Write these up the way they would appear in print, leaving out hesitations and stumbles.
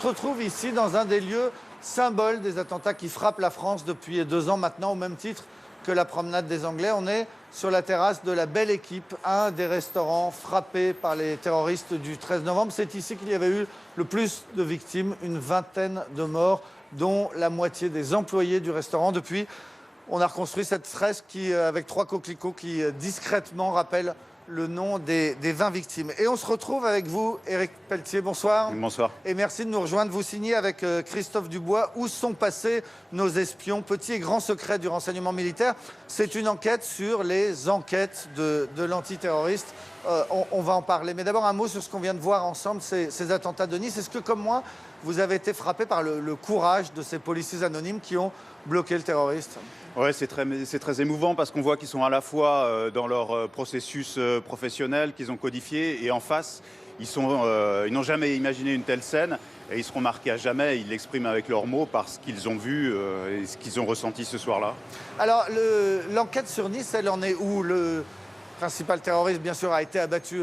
On se retrouve ici dans un des lieux symboles des attentats qui frappent la France depuis 2 ans maintenant, au même titre que la promenade des Anglais. On est sur la terrasse de la Belle Équipe, un des restaurants frappés par les terroristes du 13 novembre. C'est ici qu'il y avait eu le plus de victimes, une vingtaine de morts, dont la moitié des employés du restaurant. Depuis, on a reconstruit cette fresque avec 3 coquelicots qui discrètement rappellent le nom des 20 victimes. Et on se retrouve avec vous, Éric Pelletier, bonsoir. Bonsoir. Et merci de nous rejoindre. Vous signez avec Christophe Dubois « Où sont passés nos espions? Petits et grands secrets du renseignement militaire ». C'est une enquête sur les enquêtes de l'antiterroriste. On va en parler. Mais d'abord, un mot sur ce qu'on vient de voir ensemble, ces attentats de Nice. Est-ce que, comme moi, vous avez été frappé par le courage de ces policiers anonymes qui ont bloqué le terroriste? Ouais, c'est très émouvant parce qu'on voit qu'ils sont à la fois dans leur processus professionnel qu'ils ont codifié et en face, ils n'ont jamais imaginé une telle scène et ils seront marqués à jamais. Ils l'expriment avec leurs mots parce qu'ils ont vu et ce qu'ils ont ressenti ce soir-là. Alors, l'enquête sur Nice, elle en est où? Le principal terroriste, bien sûr, a été abattu,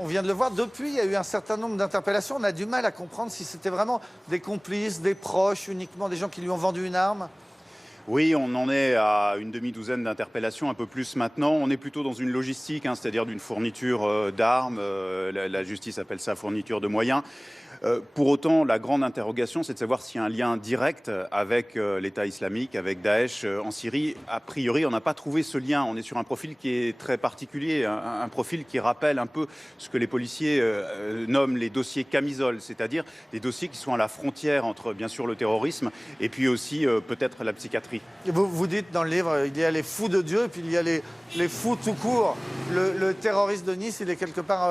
on vient de le voir. Depuis, il y a eu un certain nombre d'interpellations. On a du mal à comprendre si c'était vraiment des complices, des proches, uniquement des gens qui lui ont vendu une arme. Oui, on en est à une demi-douzaine d'interpellations, un peu plus maintenant. On est plutôt dans une logistique, c'est-à-dire d'une fourniture d'armes. La justice appelle ça fourniture de moyens. Pour autant, la grande interrogation, c'est de savoir s'il y a un lien direct avec l'État islamique, avec Daesh en Syrie. A priori, on n'a pas trouvé ce lien. On est sur un profil qui est très particulier, un profil qui rappelle un peu ce que les policiers nomment les dossiers camisole, c'est-à-dire des dossiers qui sont à la frontière entre, bien sûr, le terrorisme et puis aussi peut-être la psychiatrie. Vous dites dans le livre, il y a les fous de Dieu et puis il y a les fous tout court. Le terroriste de Nice, il est quelque part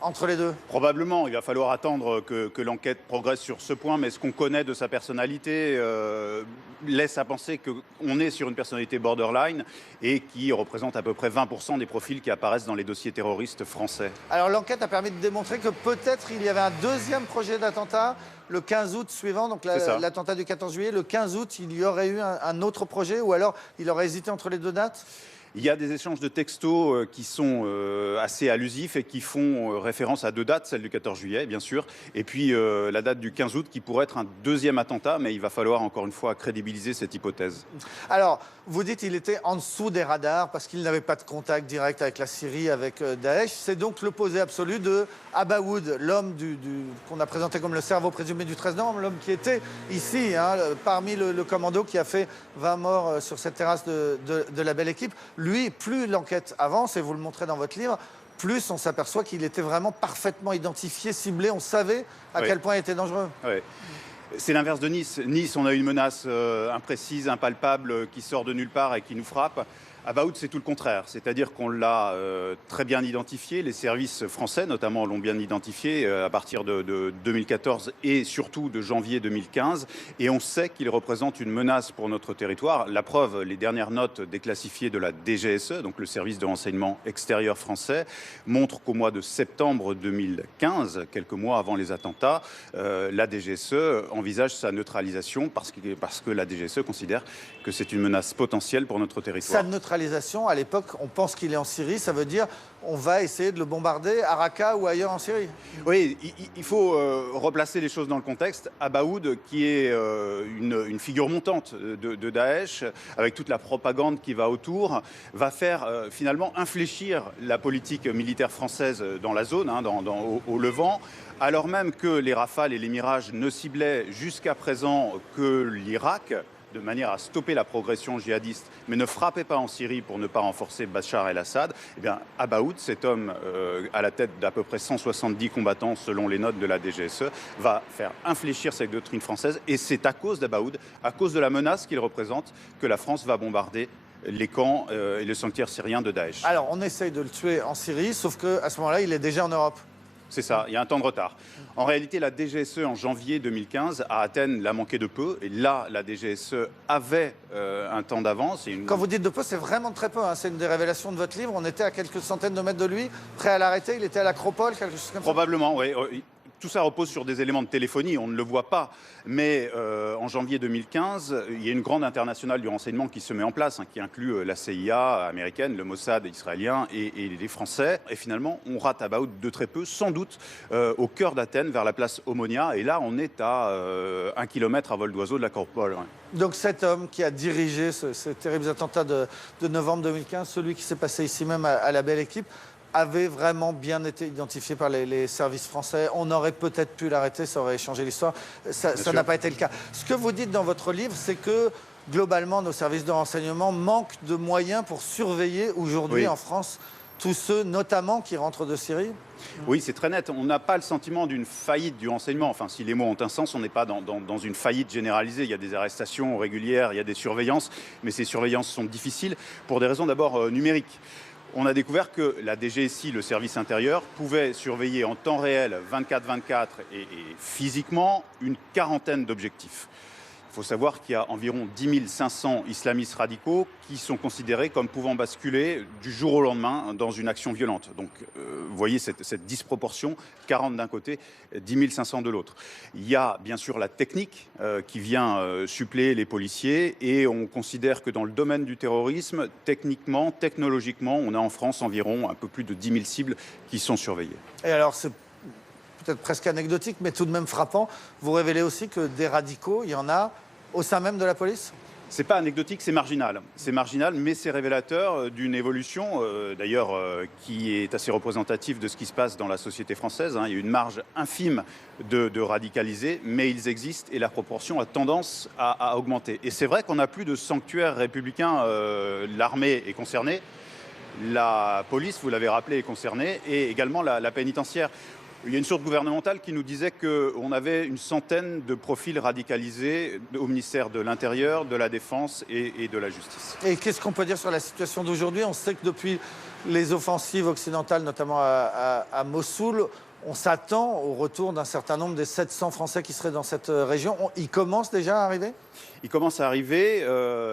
entre les deux. Probablement, il va falloir attendre que l'enquête progresse sur ce point, mais ce qu'on connaît de sa personnalité laisse à penser qu'on est sur une personnalité borderline et qui représente à peu près 20% des profils qui apparaissent dans les dossiers terroristes français. Alors l'enquête a permis de démontrer que peut-être il y avait un deuxième projet d'attentat le 15 août suivant, donc l'attentat du 14 juillet. Le 15 août, il y aurait eu un autre projet ou alors il aurait hésité entre les deux dates? Il y a des échanges de textos qui sont assez allusifs et qui font référence à 2 dates, celle du 14 juillet, bien sûr, et puis la date du 15 août qui pourrait être un deuxième attentat, mais il va falloir encore une fois crédibiliser cette hypothèse. Alors, vous dites qu'il était en dessous des radars parce qu'il n'avait pas de contact direct avec la Syrie, avec Daesh. C'est donc l'opposé absolu de Abaoud, l'homme qu'on a présenté comme le cerveau présumé du 13 novembre, l'homme qui était ici, parmi le commando qui a fait 20 morts sur cette terrasse de la Belle Équipe. Lui, plus l'enquête avance, et vous le montrez dans votre livre, plus on s'aperçoit qu'il était vraiment parfaitement identifié, ciblé. On savait à quel point il était dangereux. Oui. C'est l'inverse de Nice. Nice, on a une menace imprécise, impalpable, qui sort de nulle part et qui nous frappe. Abaoud, c'est tout le contraire. C'est-à-dire qu'on l'a très bien identifié. Les services français, notamment, l'ont bien identifié à partir de 2014 et surtout de janvier 2015. Et on sait qu'il représente une menace pour notre territoire. La preuve, les dernières notes déclassifiées de la DGSE, donc le service de renseignement extérieur français, montrent qu'au mois de septembre 2015, quelques mois avant les attentats, la DGSE envisage sa neutralisation parce que la DGSE considère que c'est une menace potentielle pour notre territoire. À l'époque, on pense qu'il est en Syrie, ça veut dire on va essayer de le bombarder à Raqqa ou ailleurs en Syrie. Oui, il faut replacer les choses dans le contexte. Abaoud, qui est une figure montante de Daesh, avec toute la propagande qui va autour, va faire finalement infléchir la politique militaire française dans la zone, au Levant, alors même que les Rafales et les Mirages ne ciblaient jusqu'à présent que l'Irak, de manière à stopper la progression djihadiste, mais ne frappait pas en Syrie pour ne pas renforcer Bachar el-Assad. Eh bien, Abaoud, cet homme à la tête d'à peu près 170 combattants, selon les notes de la DGSE, va faire infléchir cette doctrine française. Et c'est à cause d'Abaoud, à cause de la menace qu'il représente, que la France va bombarder les camps et le sanctuaire syrien de Daesh. Alors, on essaye de le tuer en Syrie, sauf qu'à ce moment-là, il est déjà en Europe. C'est ça, il y a un temps de retard. En réalité, la DGSE, en janvier 2015, à Athènes, l'a manqué de peu. Et là, la DGSE avait un temps d'avance. Quand vous dites de peu, c'est vraiment très peu. C'est une des révélations de votre livre. On était à quelques centaines de mètres de lui, prêt à l'arrêter. Il était à l'Acropole, quelque chose comme ça. Probablement, oui. Tout ça repose sur des éléments de téléphonie, on ne le voit pas. Mais en janvier 2015, il y a une grande internationale du renseignement qui se met en place, qui inclut la CIA américaine, le Mossad israélien et les Français. Et finalement, on rate Abaoud de très peu, sans doute au cœur d'Athènes, vers la place Omonia. Et là, on est à 1 kilomètre à vol d'oiseau de l'Acropole. Ouais. Donc cet homme qui a dirigé ces terribles attentats de novembre 2015, celui qui s'est passé ici même à la Belle Équipe, avait vraiment bien été identifié par les services français. On aurait peut-être pu l'arrêter, ça aurait changé l'histoire. Ça n'a pas été le cas. Ce que vous dites dans votre livre, c'est que globalement, nos services de renseignement manquent de moyens pour surveiller aujourd'hui en France tous ceux, notamment, qui rentrent de Syrie. Oui, c'est très net. On n'a pas le sentiment d'une faillite du renseignement. Enfin, si les mots ont un sens, on n'est pas dans une faillite généralisée. Il y a des arrestations régulières, il y a des surveillances, mais ces surveillances sont difficiles pour des raisons d'abord numériques. On a découvert que la DGSI, le service intérieur, pouvait surveiller en temps réel, 24/24 et physiquement, une quarantaine d'objectifs. Il faut savoir qu'il y a environ 10 500 islamistes radicaux qui sont considérés comme pouvant basculer du jour au lendemain dans une action violente. Donc, vous voyez cette disproportion, 40 d'un côté, 10 500 de l'autre. Il y a bien sûr la technique qui vient suppléer les policiers et on considère que dans le domaine du terrorisme, techniquement, technologiquement, on a en France environ un peu plus de 10 000 cibles qui sont surveillées. Et alors, c'est peut-être presque anecdotique, mais tout de même frappant. Vous révélez aussi que des radicaux, il y en a au sein même de la police ? C'est pas anecdotique, c'est marginal. C'est marginal, mais c'est révélateur d'une évolution, d'ailleurs, qui est assez représentative de ce qui se passe dans la société française. Il y a une marge infime de radicalisés, mais ils existent et la proportion a tendance à augmenter. Et c'est vrai qu'on n'a plus de sanctuaire républicain. L'armée est concernée, la police, vous l'avez rappelé, est concernée, et également la pénitentiaire. Il y a une source gouvernementale qui nous disait qu'on avait une centaine de profils radicalisés au ministère de l'Intérieur, de la Défense et de la Justice. Et qu'est-ce qu'on peut dire sur la situation d'aujourd'hui ? On sait que depuis les offensives occidentales, notamment à Mossoul, on s'attend au retour d'un certain nombre des 700 Français qui seraient dans cette région. Ils commencent déjà à arriver ? Ils commencent à arriver,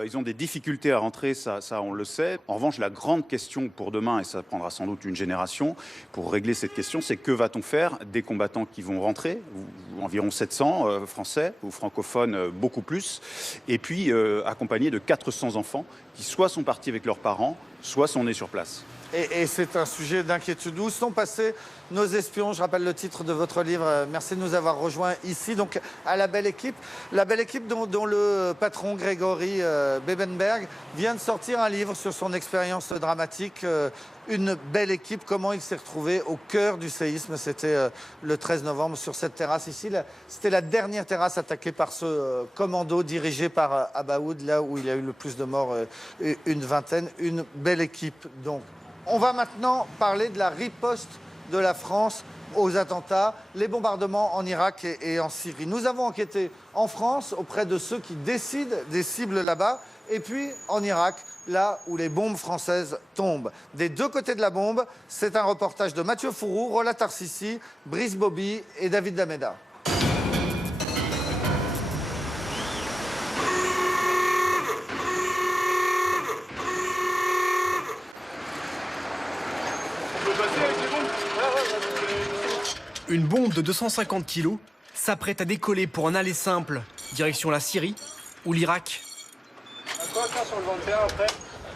ils ont des difficultés à rentrer, ça on le sait. En revanche, la grande question pour demain, et ça prendra sans doute une génération, pour régler cette question, c'est que va-t-on faire des combattants qui vont rentrer, environ 700 Français, ou francophones beaucoup plus, et puis accompagnés de 400 enfants qui soit sont partis avec leurs parents, soit sont nés sur place. Et c'est un sujet d'inquiétude. Où sont passés nos espions ? Je rappelle le titre de votre livre. Merci de nous avoir rejoints ici, donc à La Belle Équipe. La Belle Équipe dont le patron Grégory Bebenberg vient de sortir un livre sur son expérience dramatique. Une belle équipe, comment il s'est retrouvé au cœur du séisme. C'était le 13 novembre sur cette terrasse ici. C'était la dernière terrasse attaquée par ce commando dirigé par Abaoud, là où il y a eu le plus de morts, une vingtaine. Une belle équipe, donc. On va maintenant parler de la riposte de la France aux attentats, les bombardements en Irak et en Syrie. Nous avons enquêté en France auprès de ceux qui décident des cibles là-bas, et puis en Irak, là où les bombes françaises tombent. Des deux côtés de la bombe, c'est un reportage de Mathieu Fourou, Rola Tarsissi, Brice Bobby et David Dameda. Une bombe de 250 kilos s'apprête à décoller pour un aller simple, direction la Syrie ou l'Irak. Quoi sur le 21 après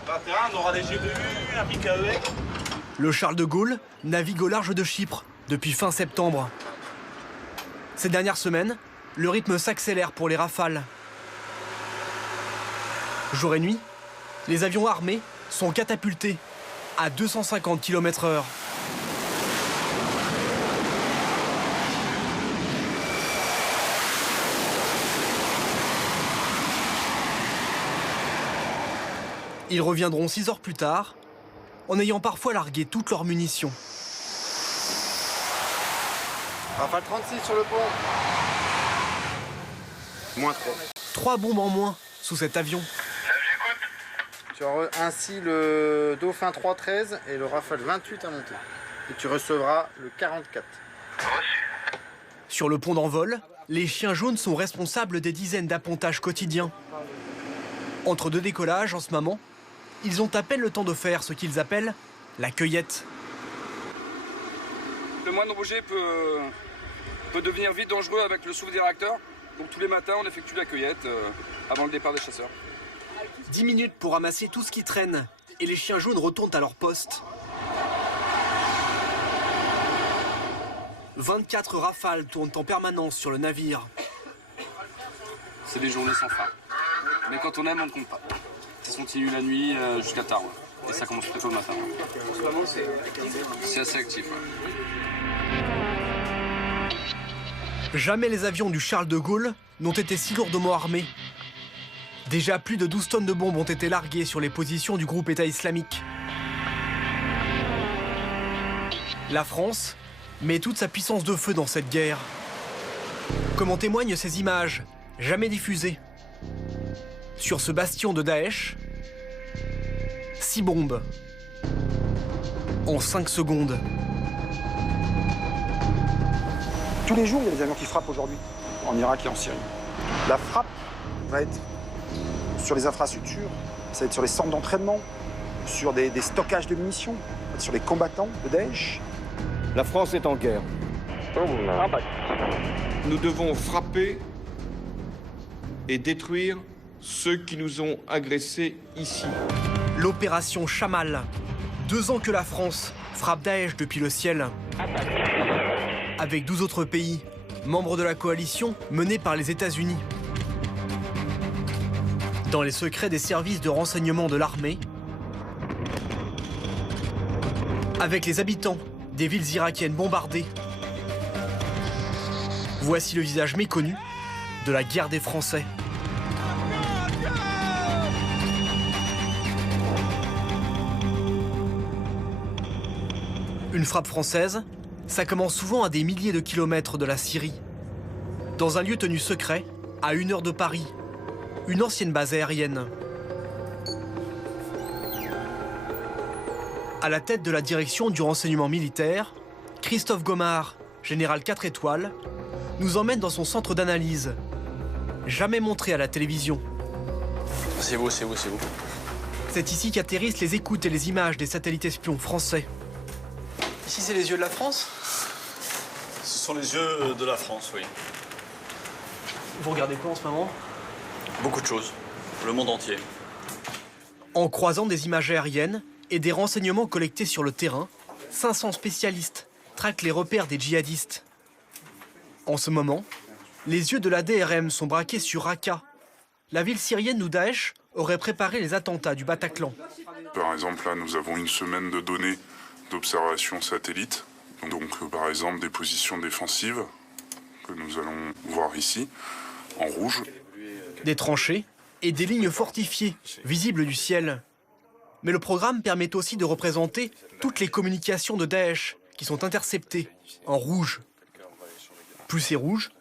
21, on aura des GPU, un PKE. Le Charles de Gaulle navigue au large de Chypre depuis fin septembre. Ces dernières semaines, le rythme s'accélère pour les Rafales. Jour et nuit, les avions armés sont catapultés à 250 km/h. Ils reviendront 6 heures plus tard, en ayant parfois largué toutes leurs munitions. Rafale 36 sur le pont. Moins 3. 3 bombes en moins sous cet avion. Tu auras ainsi le Dauphin 313 et le Rafale 28 à monter. Et tu recevras le 44. Sur le pont d'envol, les chiens jaunes sont responsables des dizaines d'appontages quotidiens. Entre deux décollages, en ce moment, ils ont à peine le temps de faire ce qu'ils appellent la cueillette. Le moindre objet peut devenir vite dangereux avec le souffle des réacteurs. Donc tous les matins, on effectue la cueillette avant le départ des chasseurs. 10 minutes pour ramasser tout ce qui traîne et les chiens jaunes retournent à leur poste. 24 rafales tournent en permanence sur le navire. C'est des journées sans fin. Mais quand on aime, on ne compte pas. Ça continue la nuit jusqu'à tard. Ouais. Et ça commence très tôt le matin. En ce moment, c'est assez actif. Ouais. Jamais les avions du Charles de Gaulle n'ont été si lourdement armés. Déjà plus de 12 tonnes de bombes ont été larguées sur les positions du groupe État islamique. La France met toute sa puissance de feu dans cette guerre. Comme en témoignent ces images, jamais diffusées. Sur ce bastion de Daesh, 6 bombes en 5 secondes. Tous les jours, il y a des avions qui frappent aujourd'hui, en Irak et en Syrie. La frappe va être sur les infrastructures, ça va être sur les centres d'entraînement, sur des stockages de munitions, sur les combattants de Daesh. La France est en guerre. Nous devons frapper et détruire ceux qui nous ont agressés ici. L'opération Chamal. 2 ans que la France frappe Daesh depuis le ciel. Avec 12 autres pays, membres de la coalition menée par les États-Unis. Dans les secrets des services de renseignement de l'armée, avec les habitants des villes irakiennes bombardées. Voici le visage méconnu de la guerre des Français. Une frappe française, ça commence souvent à des milliers de kilomètres de la Syrie. Dans un lieu tenu secret, à 1 heure de Paris, une ancienne base aérienne. À la tête de la direction du renseignement militaire, Christophe Gomard, général 4 étoiles, nous emmène dans son centre d'analyse, jamais montré à la télévision. C'est vous, c'est vous, c'est vous. C'est ici qu'atterrissent les écoutes et les images des satellites espions français. Ici, c'est les yeux de la France? Ce sont les yeux de la France, oui. Vous regardez quoi en ce moment? Beaucoup de choses. Le monde entier. En croisant des images aériennes et des renseignements collectés sur le terrain, 500 spécialistes traquent les repères des djihadistes. En ce moment, les yeux de la DRM sont braqués sur Raqqa, la ville syrienne où Daesh aurait préparé les attentats du Bataclan. Par exemple, là, nous avons une semaine de données d'observation satellite. Donc, par exemple, des positions défensives que nous allons voir ici, en rouge. Des tranchées et des lignes fortifiées, visibles du ciel. Mais le programme permet aussi de représenter toutes les communications de Daesh qui sont interceptées en rouge. Plus c'est rouge,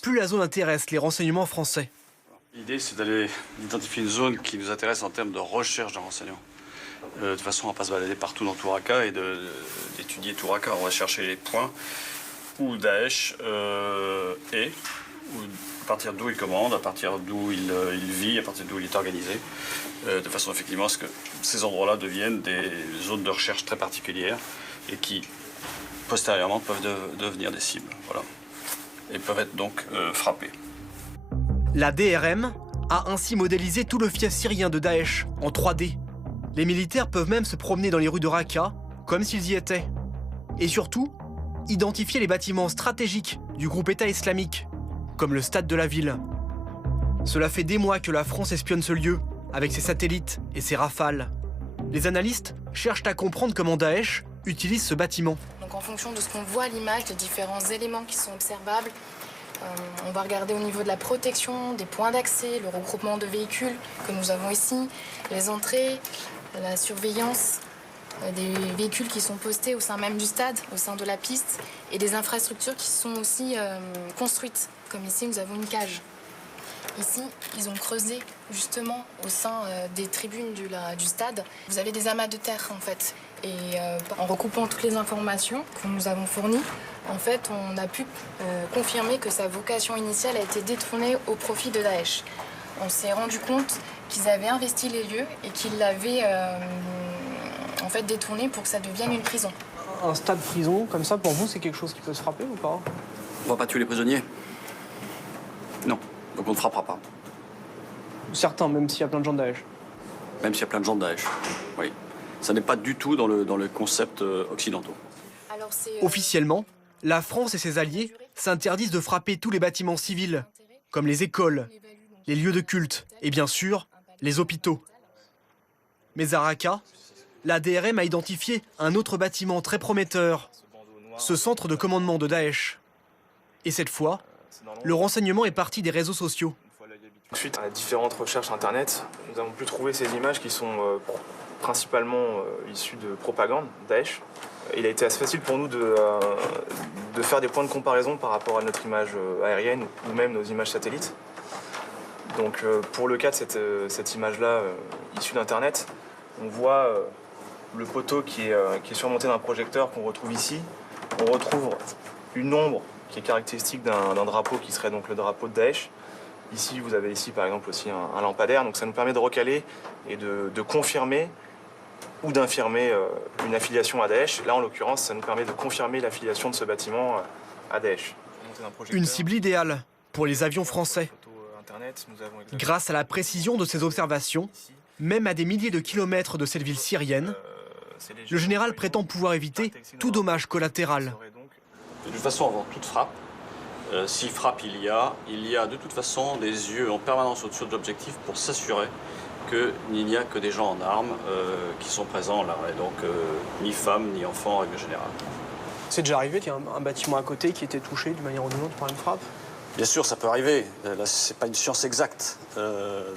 plus la zone intéresse les renseignements français. L'idée, c'est d'aller identifier une zone qui nous intéresse en termes de recherche de renseignements. De façon à ne pas se balader partout dans tout Raqqa et d'étudier tout Raqqa. On va chercher les points où Daesh est, à partir d'où il commande, à partir d'où il vit, à partir d'où il est organisé, de façon effectivement à ce que ces endroits-là deviennent des zones de recherche très particulières et qui, postérieurement, peuvent devenir des cibles. Voilà. Et peuvent être donc frappés. La DRM a ainsi modélisé tout le fief syrien de Daesh en 3D. Les militaires peuvent même se promener dans les rues de Raqqa comme s'ils y étaient. Et surtout, identifier les bâtiments stratégiques du groupe État islamique, comme le stade de la ville. Cela fait des mois que la France espionne ce lieu, avec ses satellites et ses rafales. Les analystes cherchent à comprendre comment Daesh utilise ce bâtiment. Donc en fonction de ce qu'on voit à l'image, des différents éléments qui sont observables, on va regarder au niveau de la protection, des points d'accès, le regroupement de véhicules que nous avons ici, les entrées, la surveillance des véhicules qui sont postés au sein même du stade, au sein de la piste, et des infrastructures qui sont aussi construites. Comme ici, nous avons une cage. Ici, ils ont creusé justement au sein des tribunes du stade. Vous avez des amas de terre en fait. Et en recoupant toutes les informations que nous avons fournies, en fait, on a pu confirmer que sa vocation initiale a été détournée au profit de Daesh. On s'est rendu compte qu'ils avaient investi les lieux et qu'ils l'avaient en fait détourné pour que ça devienne une prison. Un stade prison, comme ça, pour vous, c'est quelque chose qui peut se frapper ou pas? On va pas tuer les prisonniers? Non. Donc on ne frappera pas. Certains, même s'il y a plein de gens de Daesh. Même s'il y a plein de gens de Daesh. Oui. Ça n'est pas du tout dans le concept occidentaux. Officiellement, la France et ses alliés s'interdisent de frapper tous les bâtiments civils, comme les écoles, les lieux de culte et bien sûr, les hôpitaux. Mais à Raqqa, la DRM a identifié un autre bâtiment très prometteur, ce centre de commandement de Daesh. Et cette fois, le renseignement est parti des réseaux sociaux. Suite à différentes recherches internet, nous avons pu trouver ces images qui sont principalement issues de propagande Daesh. Il a été assez facile pour nous de faire des points de comparaison par rapport à notre image aérienne ou même nos images satellites. Donc pour le cas de cette image-là issue d'internet, on voit le poteau qui est surmonté d'un projecteur qu'on retrouve ici. On retrouve une ombre qui est caractéristique d'un drapeau qui serait donc le drapeau de Daesh. Ici, vous avez ici par exemple aussi un lampadaire, donc ça nous permet de recaler et de confirmer ou d'infirmer une affiliation à Daesh. Là, en l'occurrence, ça nous permet de confirmer l'affiliation de ce bâtiment à Daesh. Une cible idéale pour les avions français. Grâce à la précision de ces observations, même à des milliers de kilomètres de cette ville syrienne, le général prétend pouvoir éviter tout dommage collatéral. De toute façon, avant toute frappe, si frappe il y a de toute façon des yeux en permanence au-dessus de l'objectif pour s'assurer qu'il n'y a que des gens en armes qui sont présents là. Et donc, ni femmes, ni enfants en règle générale. C'est déjà arrivé qu'il y ait un bâtiment à côté qui était touché d'une manière ou d'une autre par une frappe? Bien sûr, ça peut arriver. Là, c'est pas une science exacte.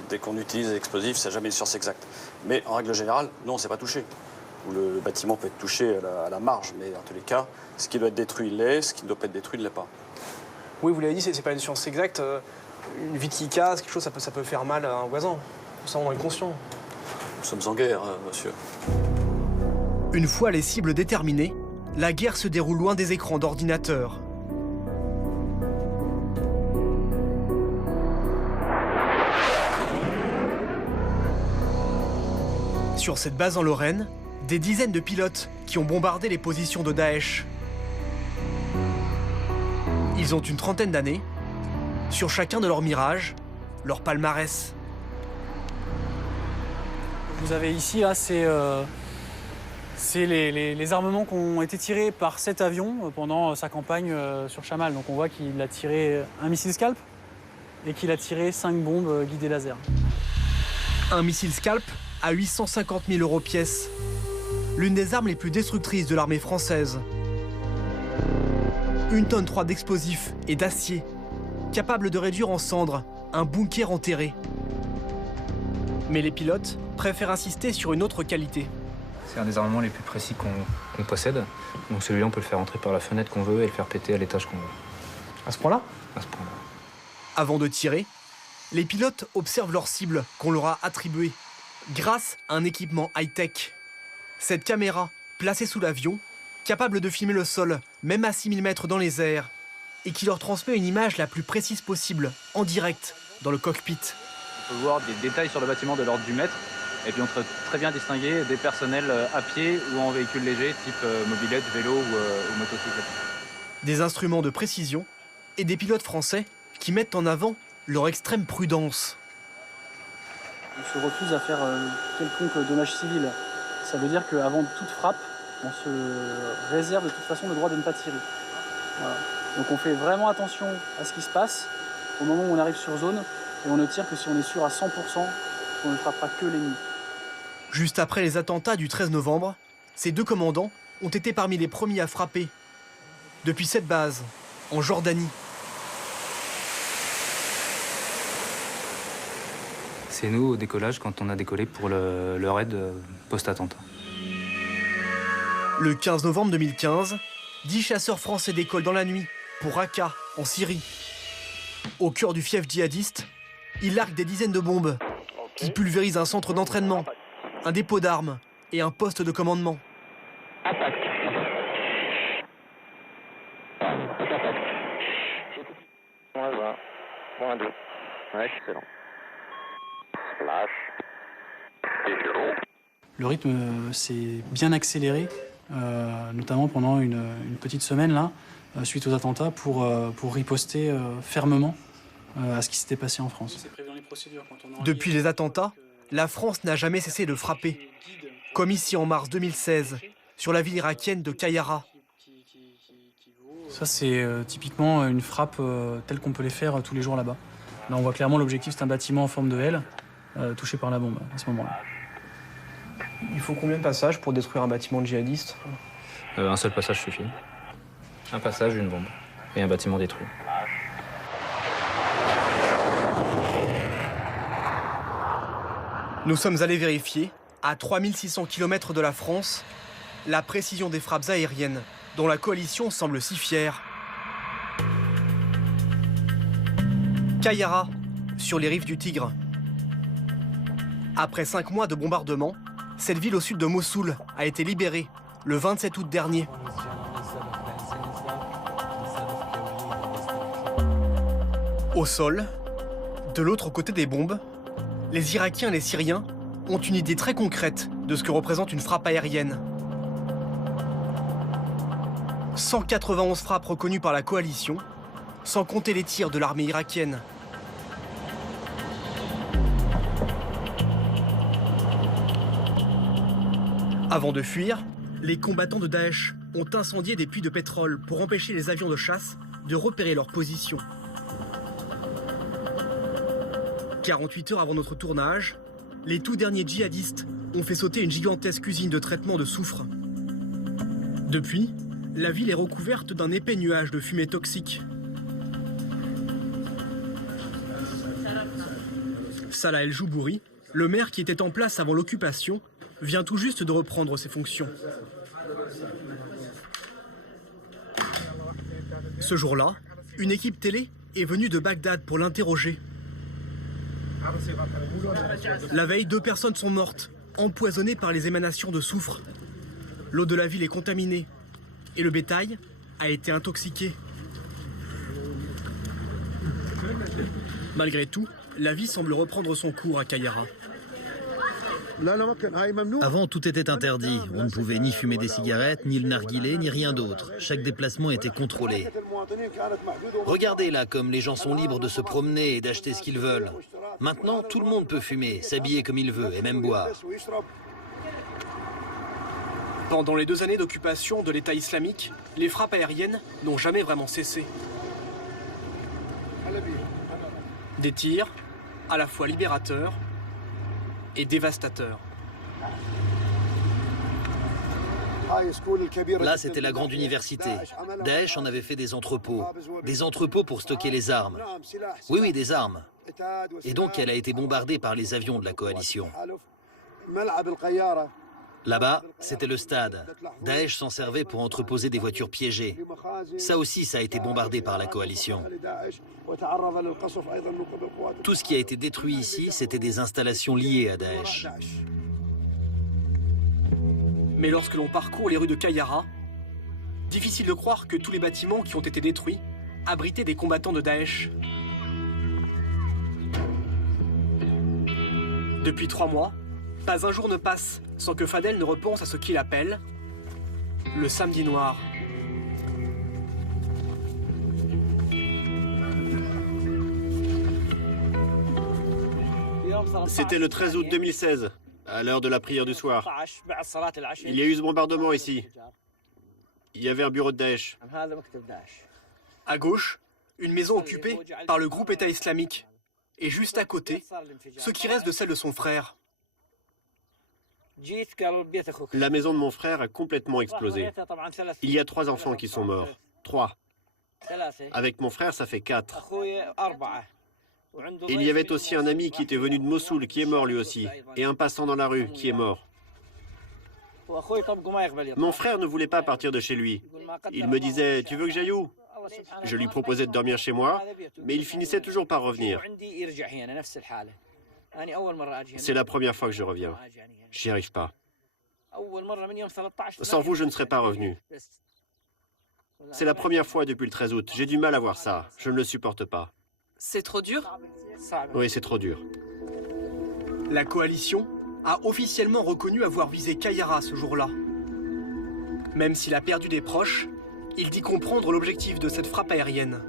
Dès qu'on utilise des explosifs, c'est jamais une science exacte. Mais en règle générale, non, c'est pas touché. Ou le bâtiment peut être touché à la marge, mais dans tous les cas, ce qui doit être détruit, il l'est. Ce qui ne doit pas être détruit, il ne l'est pas. Oui, vous l'avez dit, c'est pas une science exacte. Une vitre qui casse, quelque chose, ça peut faire mal à un voisin. Ça, on en est conscient. Nous sommes en guerre, monsieur. Une fois les cibles déterminées, la guerre se déroule loin des écrans d'ordinateur. Sur cette base en Lorraine, des dizaines de pilotes qui ont bombardé les positions de Daesh. Ils ont une trentaine d'années. Sur chacun de leurs mirages, leur palmarès. Vous avez ici, là, c'est les armements qui ont été tirés par cet avion pendant sa campagne sur Chamal. Donc on voit qu'il a tiré un missile Scalp et qu'il a tiré 5 bombes guidées laser. Un missile Scalp à 850 000 € pièce. L'une des armes les plus destructrices de l'armée française. 1,3 tonne d'explosifs et d'acier, capable de réduire en cendres un bunker enterré. Mais les pilotes préfèrent insister sur une autre qualité. C'est un des armements les plus précis qu'on possède. Donc celui-là, on peut le faire entrer par la fenêtre qu'on veut et le faire péter à l'étage qu'on veut. À ce point-là? À ce point-là. Avant de tirer, les pilotes observent leur cible qu'on leur a attribuée grâce à un équipement high-tech. Cette caméra, placée sous l'avion, capable de filmer le sol, même à 6000 mètres dans les airs, et qui leur transmet une image la plus précise possible, en direct, dans le cockpit. On peut voir des détails sur le bâtiment de l'ordre du mètre, et puis on peut très bien distinguer des personnels à pied ou en véhicule léger, type mobilette, vélo ou motocyclette. Des instruments de précision et des pilotes français qui mettent en avant leur extrême prudence. On se refuse à faire quelconque dommage civil. Ça veut dire qu'avant toute frappe, on se réserve de toute façon le droit de ne pas tirer. Voilà. Donc on fait vraiment attention à ce qui se passe au moment où on arrive sur zone et on ne tire que si on est sûr à 100% qu'on ne frappera que l'ennemi. Juste après les attentats du 13 novembre, ces deux commandants ont été parmi les premiers à frapper. Depuis cette base, en Jordanie. C'est nous au décollage quand on a décollé pour le raid post-attentat. Le 15 novembre 2015, 10 chasseurs français décollent dans la nuit pour Raqqa, en Syrie. Au cœur du fief djihadiste, ils larguent des dizaines de bombes qui pulvérisent un centre d'entraînement, un dépôt d'armes et un poste de commandement. Attaque. Moins 20, moins 2. Ouais, excellent. Flash. Le rythme s'est bien accéléré notamment pendant une petite semaine là, suite aux attentats, pour riposter fermement à ce qui s'était passé en France. Depuis les attentats, la France n'a jamais cessé de frapper, comme ici en mars 2016, sur la ville irakienne de Qayara. Ça, c'est typiquement une frappe telle qu'on peut les faire tous les jours là-bas. Là, on voit clairement l'objectif, c'est un bâtiment en forme de L, touché par la bombe à ce moment-là. Il faut combien de passages pour détruire un bâtiment de djihadistes? Un seul passage suffit. Un passage, une bombe. Et un bâtiment détruit. Nous sommes allés vérifier, à 3600 km de la France, la précision des frappes aériennes dont la coalition semble si fière. Qayara, sur les rives du Tigre. Après 5 mois de bombardement, cette ville au sud de Mossoul a été libérée le 27 août dernier. Au sol, de l'autre côté des bombes, les Irakiens et les Syriens ont une idée très concrète de ce que représente une frappe aérienne. 191 frappes reconnues par la coalition, sans compter les tirs de l'armée irakienne. Avant de fuir, les combattants de Daesh ont incendié des puits de pétrole pour empêcher les avions de chasse de repérer leur position. 48 heures avant notre tournage, les tout derniers djihadistes ont fait sauter une gigantesque usine de traitement de soufre. Depuis, la ville est recouverte d'un épais nuage de fumée toxique. Salah El Joubouri, le maire qui était en place avant l'occupation, vient tout juste de reprendre ses fonctions. Ce jour-là, une équipe télé est venue de Bagdad pour l'interroger. La veille, 2 personnes sont mortes, empoisonnées par les émanations de soufre. L'eau de la ville est contaminée et le bétail a été intoxiqué. Malgré tout, la vie semble reprendre son cours à Qayara. Avant, tout était interdit. On ne pouvait ni fumer des cigarettes, ni le narguilé, ni rien d'autre. Chaque déplacement était contrôlé. Regardez là comme les gens sont libres de se promener et d'acheter ce qu'ils veulent. Maintenant, tout le monde peut fumer, s'habiller comme il veut et même boire. Pendant les 2 années d'occupation de l'État islamique, les frappes aériennes n'ont jamais vraiment cessé. Des tirs, à la fois libérateurs et dévastateurs. Là, c'était la grande université. Daesh en avait fait des entrepôts. Des entrepôts pour stocker les armes. Oui, des armes. Et donc, elle a été bombardée par les avions de la coalition. Là-bas, c'était le stade. Daesh s'en servait pour entreposer des voitures piégées. Ça aussi, ça a été bombardé par la coalition. Tout ce qui a été détruit ici, c'était des installations liées à Daesh. Mais lorsque l'on parcourt les rues de Qayara, difficile de croire que tous les bâtiments qui ont été détruits abritaient des combattants de Daesh. Depuis 3 mois, pas un jour ne passe sans que Fadel ne repense à ce qu'il appelle le samedi noir. C'était le 13 août 2016, à l'heure de la prière du soir. Il y a eu ce bombardement ici. Il y avait un bureau de Daesh. À gauche, une maison occupée par le groupe État islamique. Et juste à côté, ce qui reste de celle de son frère. La maison de mon frère a complètement explosé. Il y a 3 enfants qui sont morts. 3. Avec mon frère, ça fait 4. Il y avait aussi un ami qui était venu de Mossoul qui est mort lui aussi. Et un passant dans la rue qui est mort. Mon frère ne voulait pas partir de chez lui. Il me disait « Tu veux que j'aille où ?» Je lui proposais de dormir chez moi, mais il finissait toujours par revenir. C'est la première fois que je reviens. J'y arrive pas. Sans vous, je ne serais pas revenu. C'est la première fois depuis le 13 août. J'ai du mal à voir ça. Je ne le supporte pas. C'est trop dur? Oui, c'est trop dur. La coalition a officiellement reconnu avoir visé Qayara ce jour-là. Même s'il a perdu des proches, il dit comprendre l'objectif de cette frappe aérienne.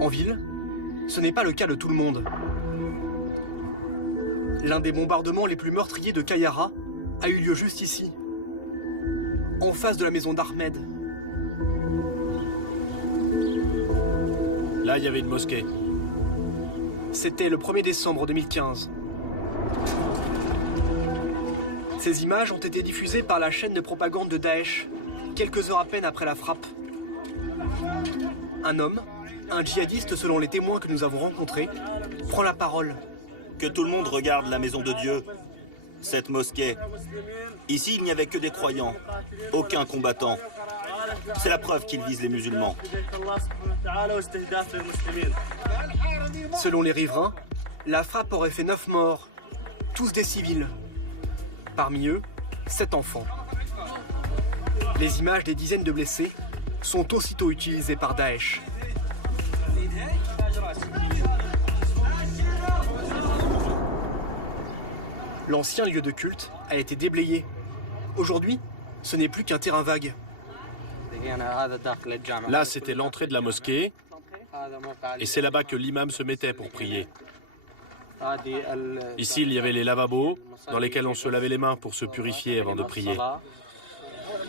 En ville, ce n'est pas le cas de tout le monde. L'un des bombardements les plus meurtriers de Qayyarah a eu lieu juste ici, en face de la maison d'Ahmed. Là, il y avait une mosquée. C'était le 1er décembre 2015. Ces images ont été diffusées par la chaîne de propagande de Daesh, quelques heures à peine après la frappe. Un homme, un djihadiste selon les témoins que nous avons rencontrés, prend la parole. Que tout le monde regarde la maison de Dieu, cette mosquée. Ici, il n'y avait que des croyants, aucun combattant. C'est la preuve qu'ils visent les musulmans. Selon les riverains, la frappe aurait fait 9 morts, tous des civils. Parmi eux, 7 enfants. Les images des dizaines de blessés sont aussitôt utilisées par Daesh. L'ancien lieu de culte a été déblayé. Aujourd'hui, ce n'est plus qu'un terrain vague. Là, c'était l'entrée de la mosquée, et c'est là-bas que l'imam se mettait pour prier. Ici, il y avait les lavabos, dans lesquels on se lavait les mains pour se purifier avant de prier.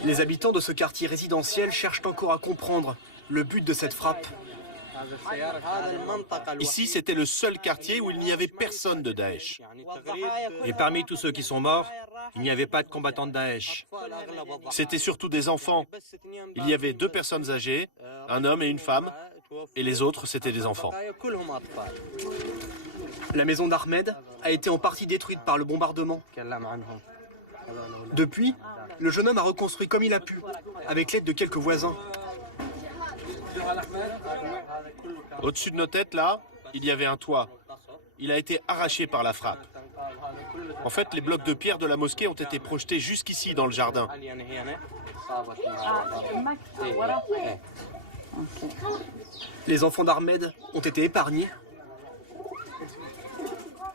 Les habitants de ce quartier résidentiel cherchent encore à comprendre le but de cette frappe. Ici, c'était le seul quartier où il n'y avait personne de Daesh. Et parmi tous ceux qui sont morts, il n'y avait pas de combattants de Daesh. C'était surtout des enfants. Il y avait 2 personnes âgées, un homme et une femme, et les autres, c'était des enfants. La maison d'Ahmed a été en partie détruite par le bombardement. Depuis, le jeune homme a reconstruit comme il a pu, avec l'aide de quelques voisins. Au-dessus de nos têtes, là, il y avait un toit. Il a été arraché par la frappe. En fait, les blocs de pierre de la mosquée ont été projetés jusqu'ici dans le jardin. Les enfants d'Ahmed ont été épargnés.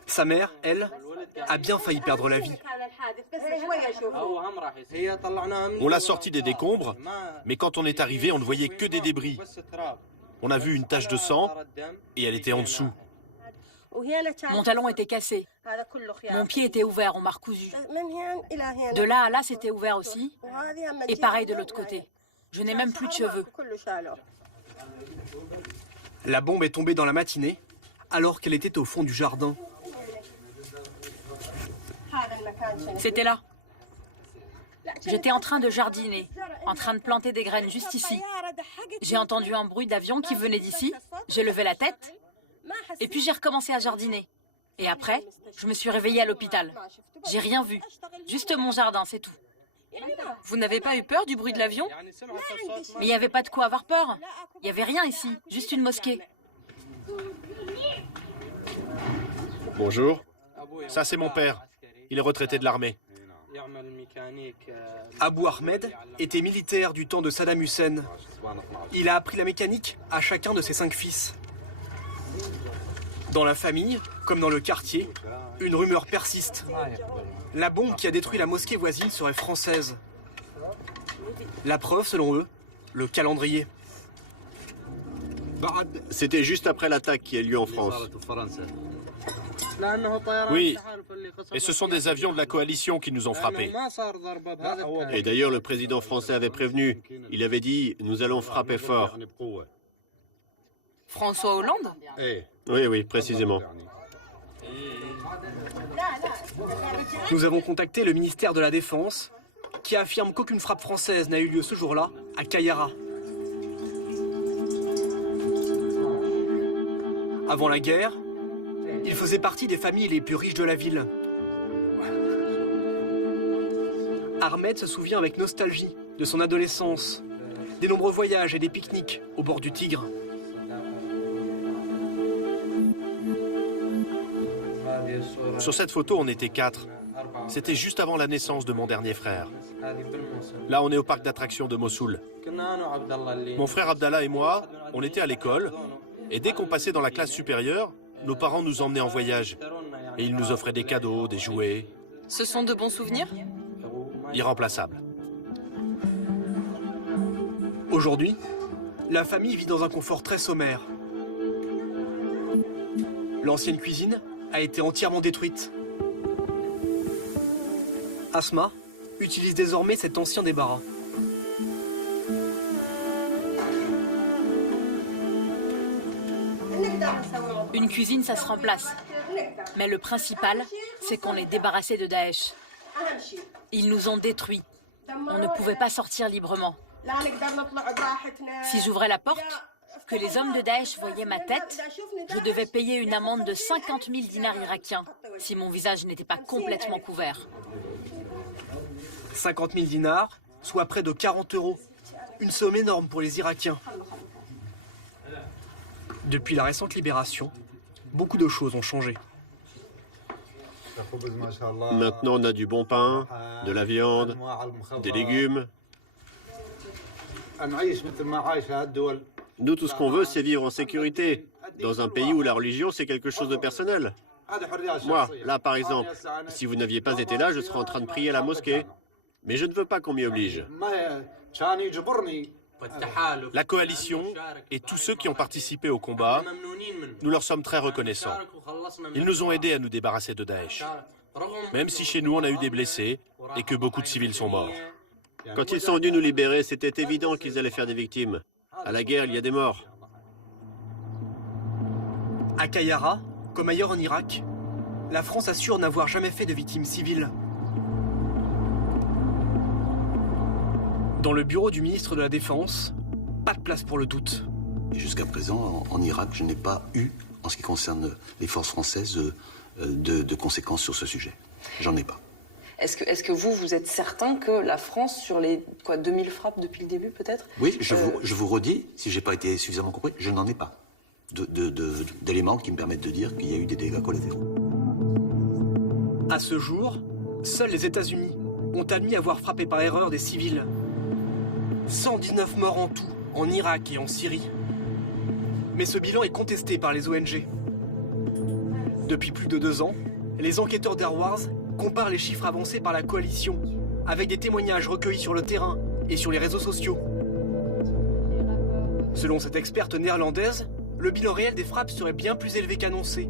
Sa mère, elle, a bien failli perdre la vie. On l'a sorti des décombres, mais quand on est arrivé, on ne voyait que des débris. On a vu une tache de sang, et elle était en dessous. Mon talon était cassé. Mon pied était ouvert, on m'a recousu. De là à là, c'était ouvert aussi. Et pareil de l'autre côté. Je n'ai même plus de cheveux. La bombe est tombée dans la matinée, alors qu'elle était au fond du jardin. C'était là. J'étais en train de jardiner, en train de planter des graines juste ici. J'ai entendu un bruit d'avion qui venait d'ici. J'ai levé la tête. Et puis j'ai recommencé à jardiner. Et après, je me suis réveillée à l'hôpital. J'ai rien vu. Juste mon jardin, c'est tout. Vous n'avez pas eu peur du bruit de l'avion? Mais il n'y avait pas de quoi avoir peur. Il n'y avait rien ici, juste une mosquée. Bonjour. Ça, c'est mon père. Il est retraité de l'armée. Abou Ahmed était militaire du temps de Saddam Hussein. Il a appris la mécanique à chacun de ses 5 fils. Dans la famille, comme dans le quartier, une rumeur persiste. La bombe qui a détruit la mosquée voisine serait française. La preuve, selon eux, le calendrier. C'était juste après l'attaque qui a lieu en France. Oui, et ce sont des avions de la coalition qui nous ont frappés. Et d'ailleurs, le président français avait prévenu. Il avait dit, nous allons frapper fort. François Hollande? Oui, oui, précisément. Nous avons contacté le ministère de la Défense, qui affirme qu'aucune frappe française n'a eu lieu ce jour-là à Qayyarah. Avant la guerre, il faisait partie des familles les plus riches de la ville. Ahmed se souvient avec nostalgie de son adolescence, des nombreux voyages et des pique-niques au bord du Tigre. Sur cette photo, on était 4. C'était juste avant la naissance de mon dernier frère. Là, on est au parc d'attractions de Mossoul. Mon frère Abdallah et moi, on était à l'école, et dès qu'on passait dans la classe supérieure, nos parents nous emmenaient en voyage. Et ils nous offraient des cadeaux, des jouets. Ce sont de bons souvenirs? irremplaçable. Aujourd'hui, la famille vit dans un confort très sommaire. L'ancienne cuisine a été entièrement détruite. Asma utilise désormais cet ancien débarras. Une cuisine, ça se remplace. Mais le principal, c'est qu'on est débarrassé de Daesh. Ils nous ont détruits. On ne pouvait pas sortir librement. Si j'ouvrais la porte, que les hommes de Daesh voyaient ma tête, je devais payer une amende de 50 000 dinars irakiens si mon visage n'était pas complètement couvert. 50 000 dinars, soit près de 40 €. Une somme énorme pour les Irakiens. Depuis la récente libération, beaucoup de choses ont changé. Maintenant, on a du bon pain, de la viande, des légumes. Nous, tout ce qu'on veut, c'est vivre en sécurité, dans un pays où la religion, c'est quelque chose de personnel. Moi, là, par exemple, si vous n'aviez pas été là, je serais en train de prier à la mosquée. Mais je ne veux pas qu'on m'y oblige. La coalition et tous ceux qui ont participé au combat, nous leur sommes très reconnaissants. Ils nous ont aidés à nous débarrasser de Daesh. Même si chez nous on a eu des blessés et que beaucoup de civils sont morts. Quand ils sont venus nous libérer, c'était évident qu'ils allaient faire des victimes. À la guerre, il y a des morts. À Qayara, comme ailleurs en Irak, la France assure n'avoir jamais fait de victimes civiles. Dans le bureau du ministre de la Défense, pas de place pour le doute. Jusqu'à présent, en Irak, je n'ai pas eu, en ce qui concerne les forces françaises, de conséquences sur ce sujet. J'en ai pas. Est-ce que vous êtes certain que la France, sur les 2000 frappes depuis le début peut-être? Oui, je vous redis, si j'ai pas été suffisamment compris, je n'en ai pas d'éléments qui me permettent de dire qu'il y a eu des dégâts collatéraux. À ce jour, seuls les États-Unis ont admis avoir frappé par erreur des civils. 119 morts en tout, en Irak et en Syrie. Mais ce bilan est contesté par les ONG. Depuis plus de 2 ans, les enquêteurs d'Air Wars comparent les chiffres avancés par la coalition avec des témoignages recueillis sur le terrain et sur les réseaux sociaux. Selon cette experte néerlandaise, le bilan réel des frappes serait bien plus élevé qu'annoncé.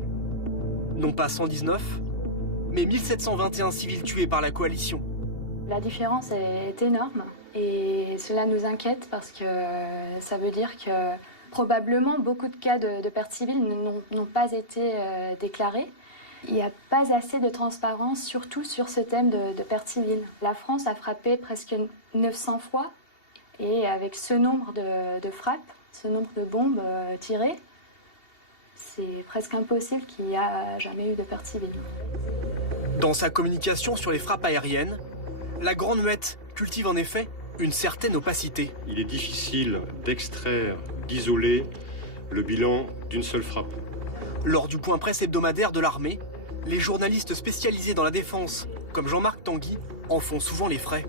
Non pas 119, mais 1721 civils tués par la coalition. La différence est énorme et cela nous inquiète parce que ça veut dire que probablement beaucoup de cas de pertes civiles n'ont pas été déclarés. Il n'y a pas assez de transparence, surtout sur ce thème de pertes civiles. La France a frappé presque 900 fois et avec ce nombre de frappes, ce nombre de bombes tirées, c'est presque impossible qu'il n'y ait jamais eu de pertes civiles. Dans sa communication sur les frappes aériennes, la Grande Muette cultive en effet une certaine opacité. Il est difficile d'extraire, d'isoler le bilan d'une seule frappe. Lors du point presse hebdomadaire de l'armée, les journalistes spécialisés dans la défense, comme Jean-Marc Tanguy, en font souvent les frais.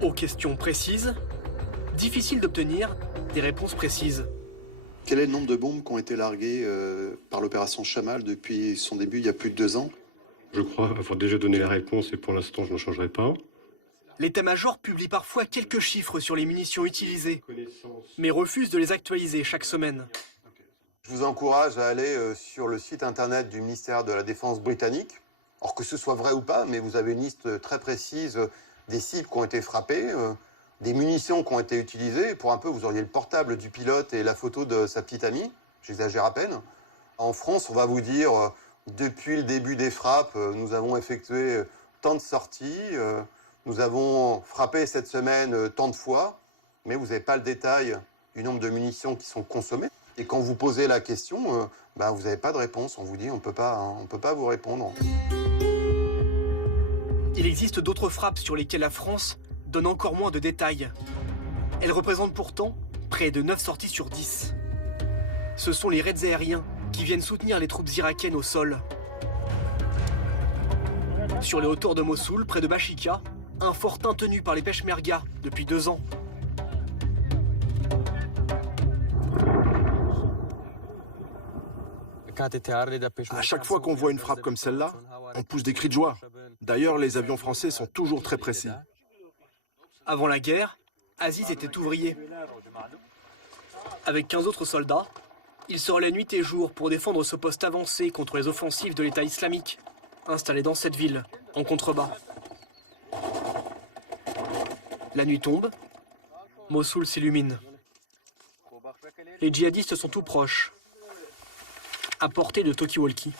Aux questions précises, difficile d'obtenir des réponses précises. Quel est le nombre de bombes qui ont été larguées par l'opération Chamal depuis son début il y a plus de 2 ans? Je crois avoir déjà donné la réponse et pour l'instant je n'en changerai pas. L'état-major publie parfois quelques chiffres sur les munitions utilisées, mais refuse de les actualiser chaque semaine. Je vous encourage à aller sur le site internet du ministère de la Défense britannique. Or que ce soit vrai ou pas, mais vous avez une liste très précise des cibles qui ont été frappées, des munitions qui ont été utilisées. Pour un peu, vous auriez le portable du pilote et la photo de sa petite amie. J'exagère à peine. En France, on va vous dire, depuis le début des frappes, nous avons effectué tant de sorties, nous avons frappé cette semaine tant de fois, mais vous n'avez pas le détail du nombre de munitions qui sont consommées. Et quand vous posez la question, vous n'avez pas de réponse. On vous dit on peut pas vous répondre. Il existe d'autres frappes sur lesquelles la France donne encore moins de détails. Elles représentent pourtant près de 9 sorties sur 10. Ce sont les raids aériens qui viennent soutenir les troupes irakiennes au sol. Sur les hauteurs de Mossoul, près de Bashika, un fortin tenu par les Peshmerga depuis 2 ans. À chaque fois qu'on voit une frappe comme celle-là, On pousse des cris de joie. D'ailleurs, les avions français sont toujours très précis. Avant la guerre, Aziz était ouvrier. Avec 15 autres soldats, il se relaie nuit et jour pour défendre ce poste avancé contre les offensives de l'État islamique, installé dans cette ville, en contrebas. La nuit tombe, Mossoul s'illumine. Les djihadistes sont tout proches, à portée de talkie-walkie.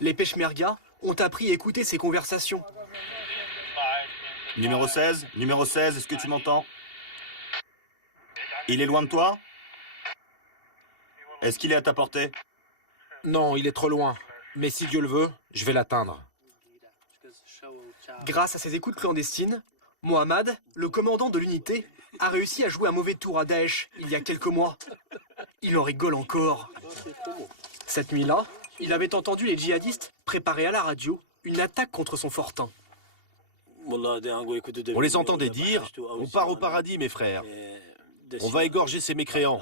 Les Peshmerga ont appris à écouter ces conversations. Numéro 16, est-ce que tu m'entends? Il est loin de toi? Est-ce qu'il est à ta portée? Non, il est trop loin. Mais si Dieu le veut, je vais l'atteindre. Grâce à ces écoutes clandestines, Mohammad, le commandant de l'unité, a réussi à jouer un mauvais tour à Daesh il y a quelques mois. Il en rigole encore. Cette nuit-là, il avait entendu les djihadistes préparer à la radio une attaque contre son fortin. On les entendait dire « On part au paradis, mes frères. On va égorger ces mécréants. »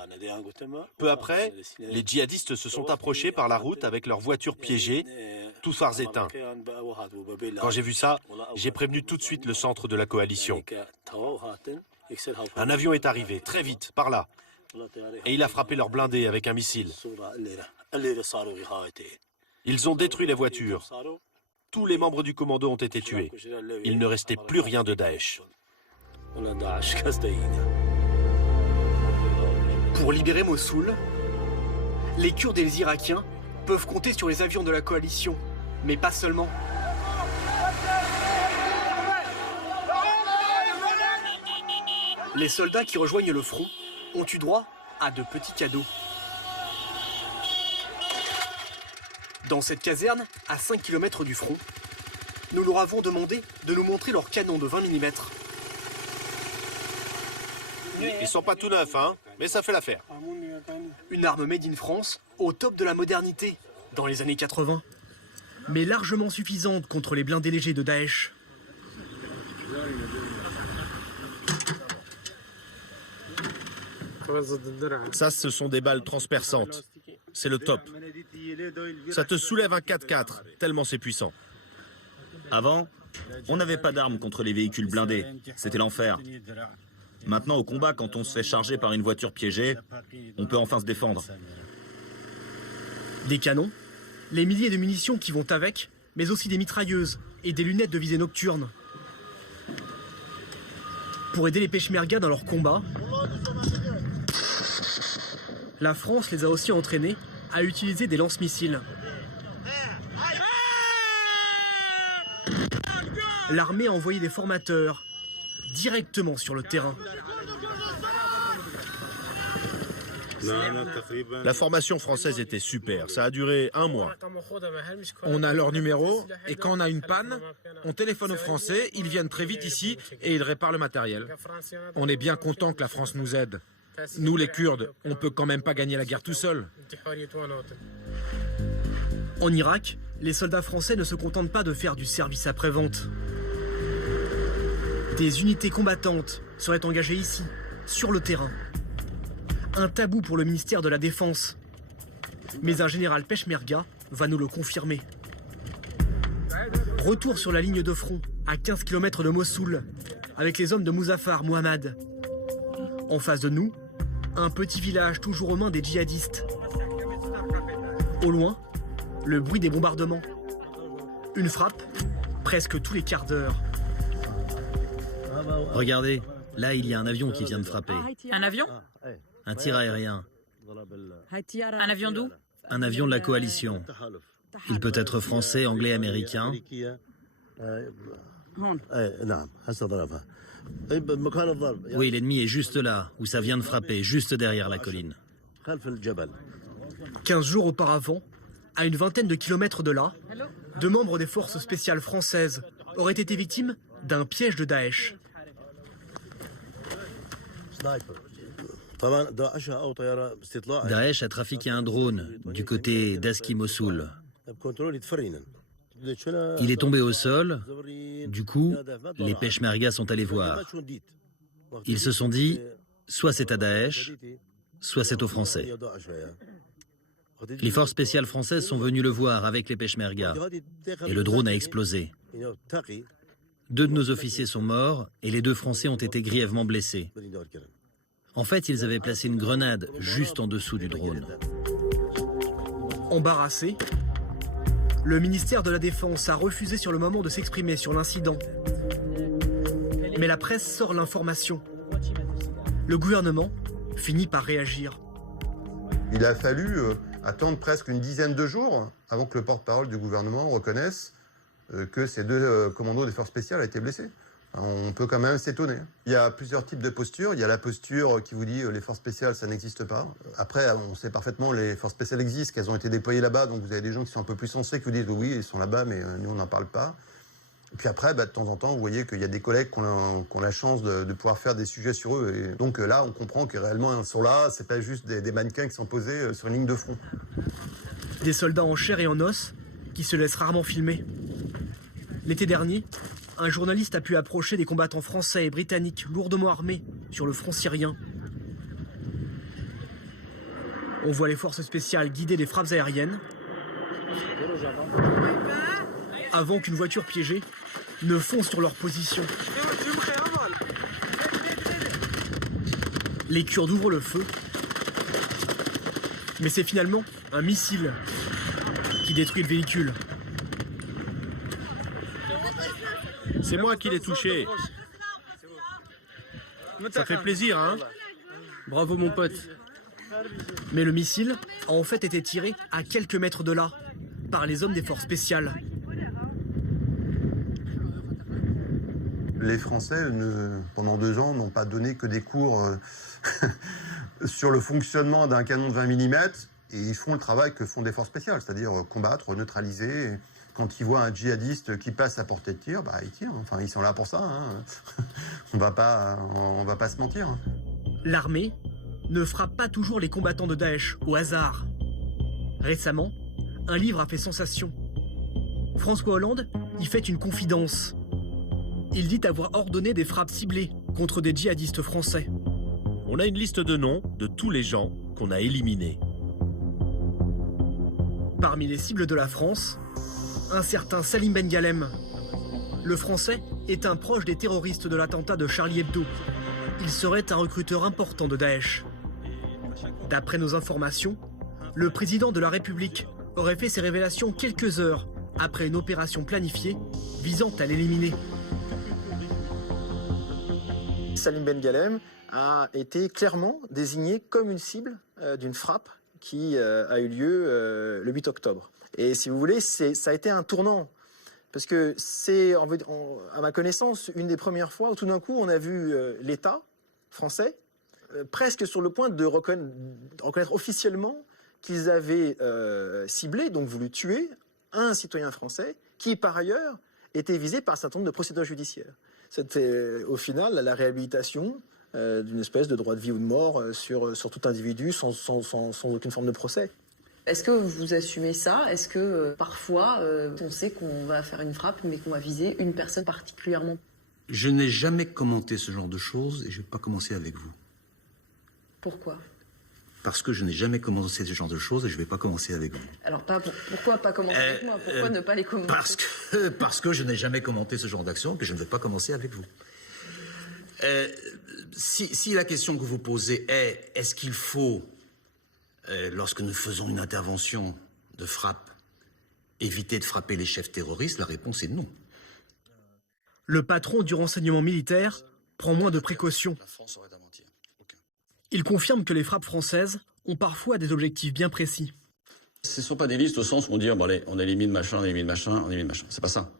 Peu après, les djihadistes se sont approchés par la route avec leurs voitures piégées, tous phares éteints. Quand j'ai vu ça, j'ai prévenu tout de suite le centre de la coalition. Un avion est arrivé, très vite, par là. Et il a frappé leur blindé avec un missile. Ils ont détruit les voitures. Tous les membres du commando ont été tués. Il ne restait plus rien de Daesh. Pour libérer Mossoul, les Kurdes et les Irakiens peuvent compter sur les avions de la coalition, mais pas seulement. Les soldats qui rejoignent le front ont eu droit à de petits cadeaux. Dans cette caserne, à 5 km du front, nous leur avons demandé de nous montrer leurs canons de 20 mm. Ils sont pas tout neufs, hein, mais ça fait l'affaire. Une arme made in France au top de la modernité, dans les années 80. Mais largement suffisante contre les blindés légers de Daesh. Ça, ce sont des balles transperçantes. C'est le top. Ça te soulève un 4x4, tellement c'est puissant. Avant, on n'avait pas d'armes contre les véhicules blindés. C'était l'enfer. Maintenant, au combat, quand on se fait charger par une voiture piégée, on peut enfin se défendre. Des canons, les milliers de munitions qui vont avec, mais aussi des mitrailleuses et des lunettes de visée nocturne. Pour aider les Peshmerga dans leur combat, la France les a aussi entraînés à utiliser des lance-missiles. L'armée a envoyé des formateurs directement sur le terrain. La formation française était super, ça a duré 1 mois. On a leur numéro et quand on a une panne, on téléphone aux Français, ils viennent très vite ici et ils réparent le matériel. On est bien content que la France nous aide. Nous les Kurdes, on peut quand même pas gagner la guerre tout seul. En Irak, les soldats français ne se contentent pas de faire du service après-vente. Des unités combattantes seraient engagées ici, sur le terrain. Un tabou pour le ministère de la Défense. Mais un général Peshmerga va nous le confirmer. Retour sur la ligne de front, à 15 km de Mossoul, avec les hommes de Muzaffar Mohammad. En face de nous, un petit village toujours aux mains des djihadistes. Au loin, le bruit des bombardements. Une frappe, presque tous les quarts d'heure. Regardez, là il y a un avion qui vient de frapper. Un avion? Un tir aérien. Un avion d'où? Un avion de la coalition. Il peut être français, anglais, américain. Oui, l'ennemi est juste là, où ça vient de frapper, juste derrière la colline. 15 jours auparavant, à une vingtaine de kilomètres de là, 2 membres des forces spéciales françaises auraient été victimes d'un piège de Daesh. Daesh a trafiqué un drone du côté d'Aski Mossoul. Il est tombé au sol. Du coup, les Peshmerga sont allés voir. Ils se sont dit, soit c'est à Daesh, soit c'est aux Français. Les forces spéciales françaises sont venues le voir avec les Peshmerga. Et le drone a explosé. 2 de nos officiers sont morts et les 2 Français ont été grièvement blessés. En fait, ils avaient placé une grenade juste en dessous du drone. Embarrassé, le ministère de la Défense a refusé sur le moment de s'exprimer sur l'incident. Mais la presse sort l'information. Le gouvernement finit par réagir. Il a fallu attendre presque une dizaine de jours avant que le porte-parole du gouvernement reconnaisse que ces 2 commandos des forces spéciales étaient blessés. On peut quand même s'étonner. Il y a plusieurs types de postures. Il y a la posture qui vous dit les forces spéciales, ça n'existe pas. Après, on sait parfaitement les forces spéciales existent, qu'elles ont été déployées là-bas. Donc vous avez des gens qui sont un peu plus sensés qui vous disent oui, ils sont là-bas, mais nous, on n'en parle pas. Et puis après, de temps en temps, vous voyez qu'il y a des collègues qui ont la chance de pouvoir faire des sujets sur eux. Et donc là, on comprend que réellement, ils sont là. C'est pas juste des mannequins qui sont posés sur une ligne de front. Des soldats en chair et en os qui se laissent rarement filmer. L'été dernier, un journaliste a pu approcher des combattants français et britanniques lourdement armés sur le front syrien. On voit les forces spéciales guider des frappes aériennes avant qu'une voiture piégée ne fonce sur leur position. Les Kurdes ouvrent le feu, mais c'est finalement un missile qui détruit le véhicule. C'est moi qui l'ai touché. Ça fait plaisir, hein? Bravo mon pote. Mais le missile a en fait été tiré à quelques mètres de là, par les hommes des forces spéciales. Les Français, pendant 2 ans, n'ont pas donné que des cours sur le fonctionnement d'un canon de 20 mm, et ils font le travail que font des forces spéciales, c'est-à-dire combattre, neutraliser. Quand ils voient un djihadiste qui passe à portée de tir, ils tirent. Enfin, ils sont là pour ça. Hein. On va pas se mentir. Hein. L'armée ne frappe pas toujours les combattants de Daesh au hasard. Récemment, un livre a fait sensation. François Hollande y fait une confidence. Il dit avoir ordonné des frappes ciblées contre des djihadistes français. On a une liste de noms de tous les gens qu'on a éliminés. Parmi les cibles de la France, un certain Salim Ben Ghalem. Le Français est un proche des terroristes de l'attentat de Charlie Hebdo. Il serait un recruteur important de Daesh. D'après nos informations, le président de la République aurait fait ses révélations quelques heures après une opération planifiée visant à l'éliminer. Salim Ben Ghalem a été clairement désigné comme une cible d'une frappe qui a eu lieu le 8 octobre. Et si vous voulez, ça a été un tournant. Parce que c'est, à ma connaissance, une des premières fois où tout d'un coup on a vu l'État français presque sur le point de reconnaître officiellement qu'ils avaient ciblé, donc voulu tuer, un citoyen français qui, par ailleurs, était visé par un certain nombre de procédures judiciaires. C'était au final la réhabilitation d'une espèce de droit de vie ou de mort sur tout individu sans aucune forme de procès. Est-ce que vous assumez ça? Est-ce que parfois on sait qu'on va faire une frappe mais qu'on va viser une personne particulièrement? Je n'ai jamais commenté ce genre de choses et je ne vais pas commencer avec vous. Pourquoi? Parce que je n'ai jamais commencé ce genre de choses et je ne vais pas commencer avec vous. Alors pourquoi pas commencer avec moi? Pourquoi ne pas les commenter? Parce que je n'ai jamais commenté ce genre d'action et que je ne vais pas commencer avec vous. Si la question que vous posez est est-ce qu'il faut, lorsque nous faisons une intervention de frappe, éviter de frapper les chefs terroristes, la réponse est non. Le patron du renseignement militaire prend moins de précautions. Il confirme que les frappes françaises ont parfois des objectifs bien précis. Ce ne sont pas des listes au sens où on dit bon, allez, on élimine machin, on élimine machin, on élimine machin. C'est pas ça.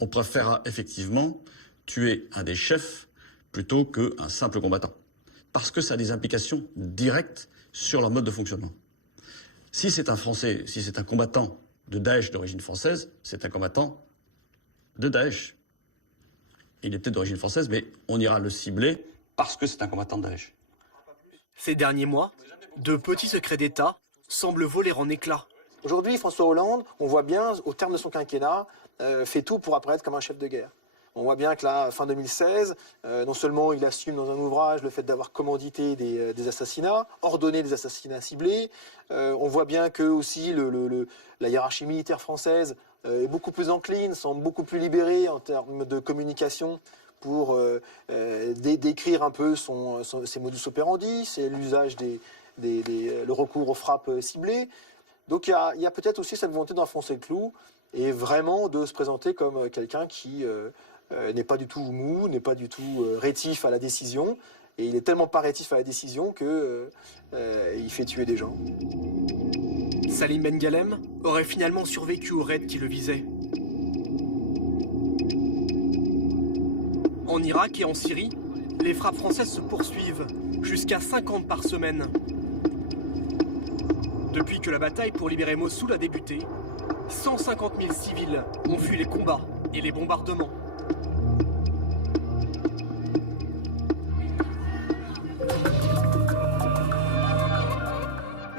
On préfère effectivement tuer un des chefs plutôt qu'un simple combattant. Parce que ça a des implications directes sur leur mode de fonctionnement. Si c'est un Français, si c'est un combattant de Daesh d'origine française, c'est un combattant de Daesh. Il est peut-être d'origine française, mais on ira le cibler parce que c'est un combattant de Daesh. Ces derniers mois, de petits secrets d'État semblent voler en éclats. Aujourd'hui, François Hollande, on voit bien, au terme de son quinquennat, fait tout pour apparaître comme un chef de guerre. On voit bien que là, fin 2016, non seulement il assume dans un ouvrage le fait d'avoir commandité des assassinats, ordonné des assassinats ciblés, on voit bien que aussi la hiérarchie militaire française est beaucoup plus encline, semble beaucoup plus libérée en termes de communication pour décrire un peu ses modus operandi, c'est l'usage le recours aux frappes ciblées. Donc il y a peut-être aussi cette volonté d'enfoncer le clou et vraiment de se présenter comme quelqu'un qui n'est pas du tout mou, n'est pas du tout rétif à la décision. Et il est tellement pas rétif à la décision qu'il fait tuer des gens. Salim Ben Ghalem aurait finalement survécu au raid qui le visait. En Irak et en Syrie, les frappes françaises se poursuivent, jusqu'à 50 par semaine. Depuis que la bataille pour libérer Mossoul a débuté, 150 000 civils ont fui les combats et les bombardements.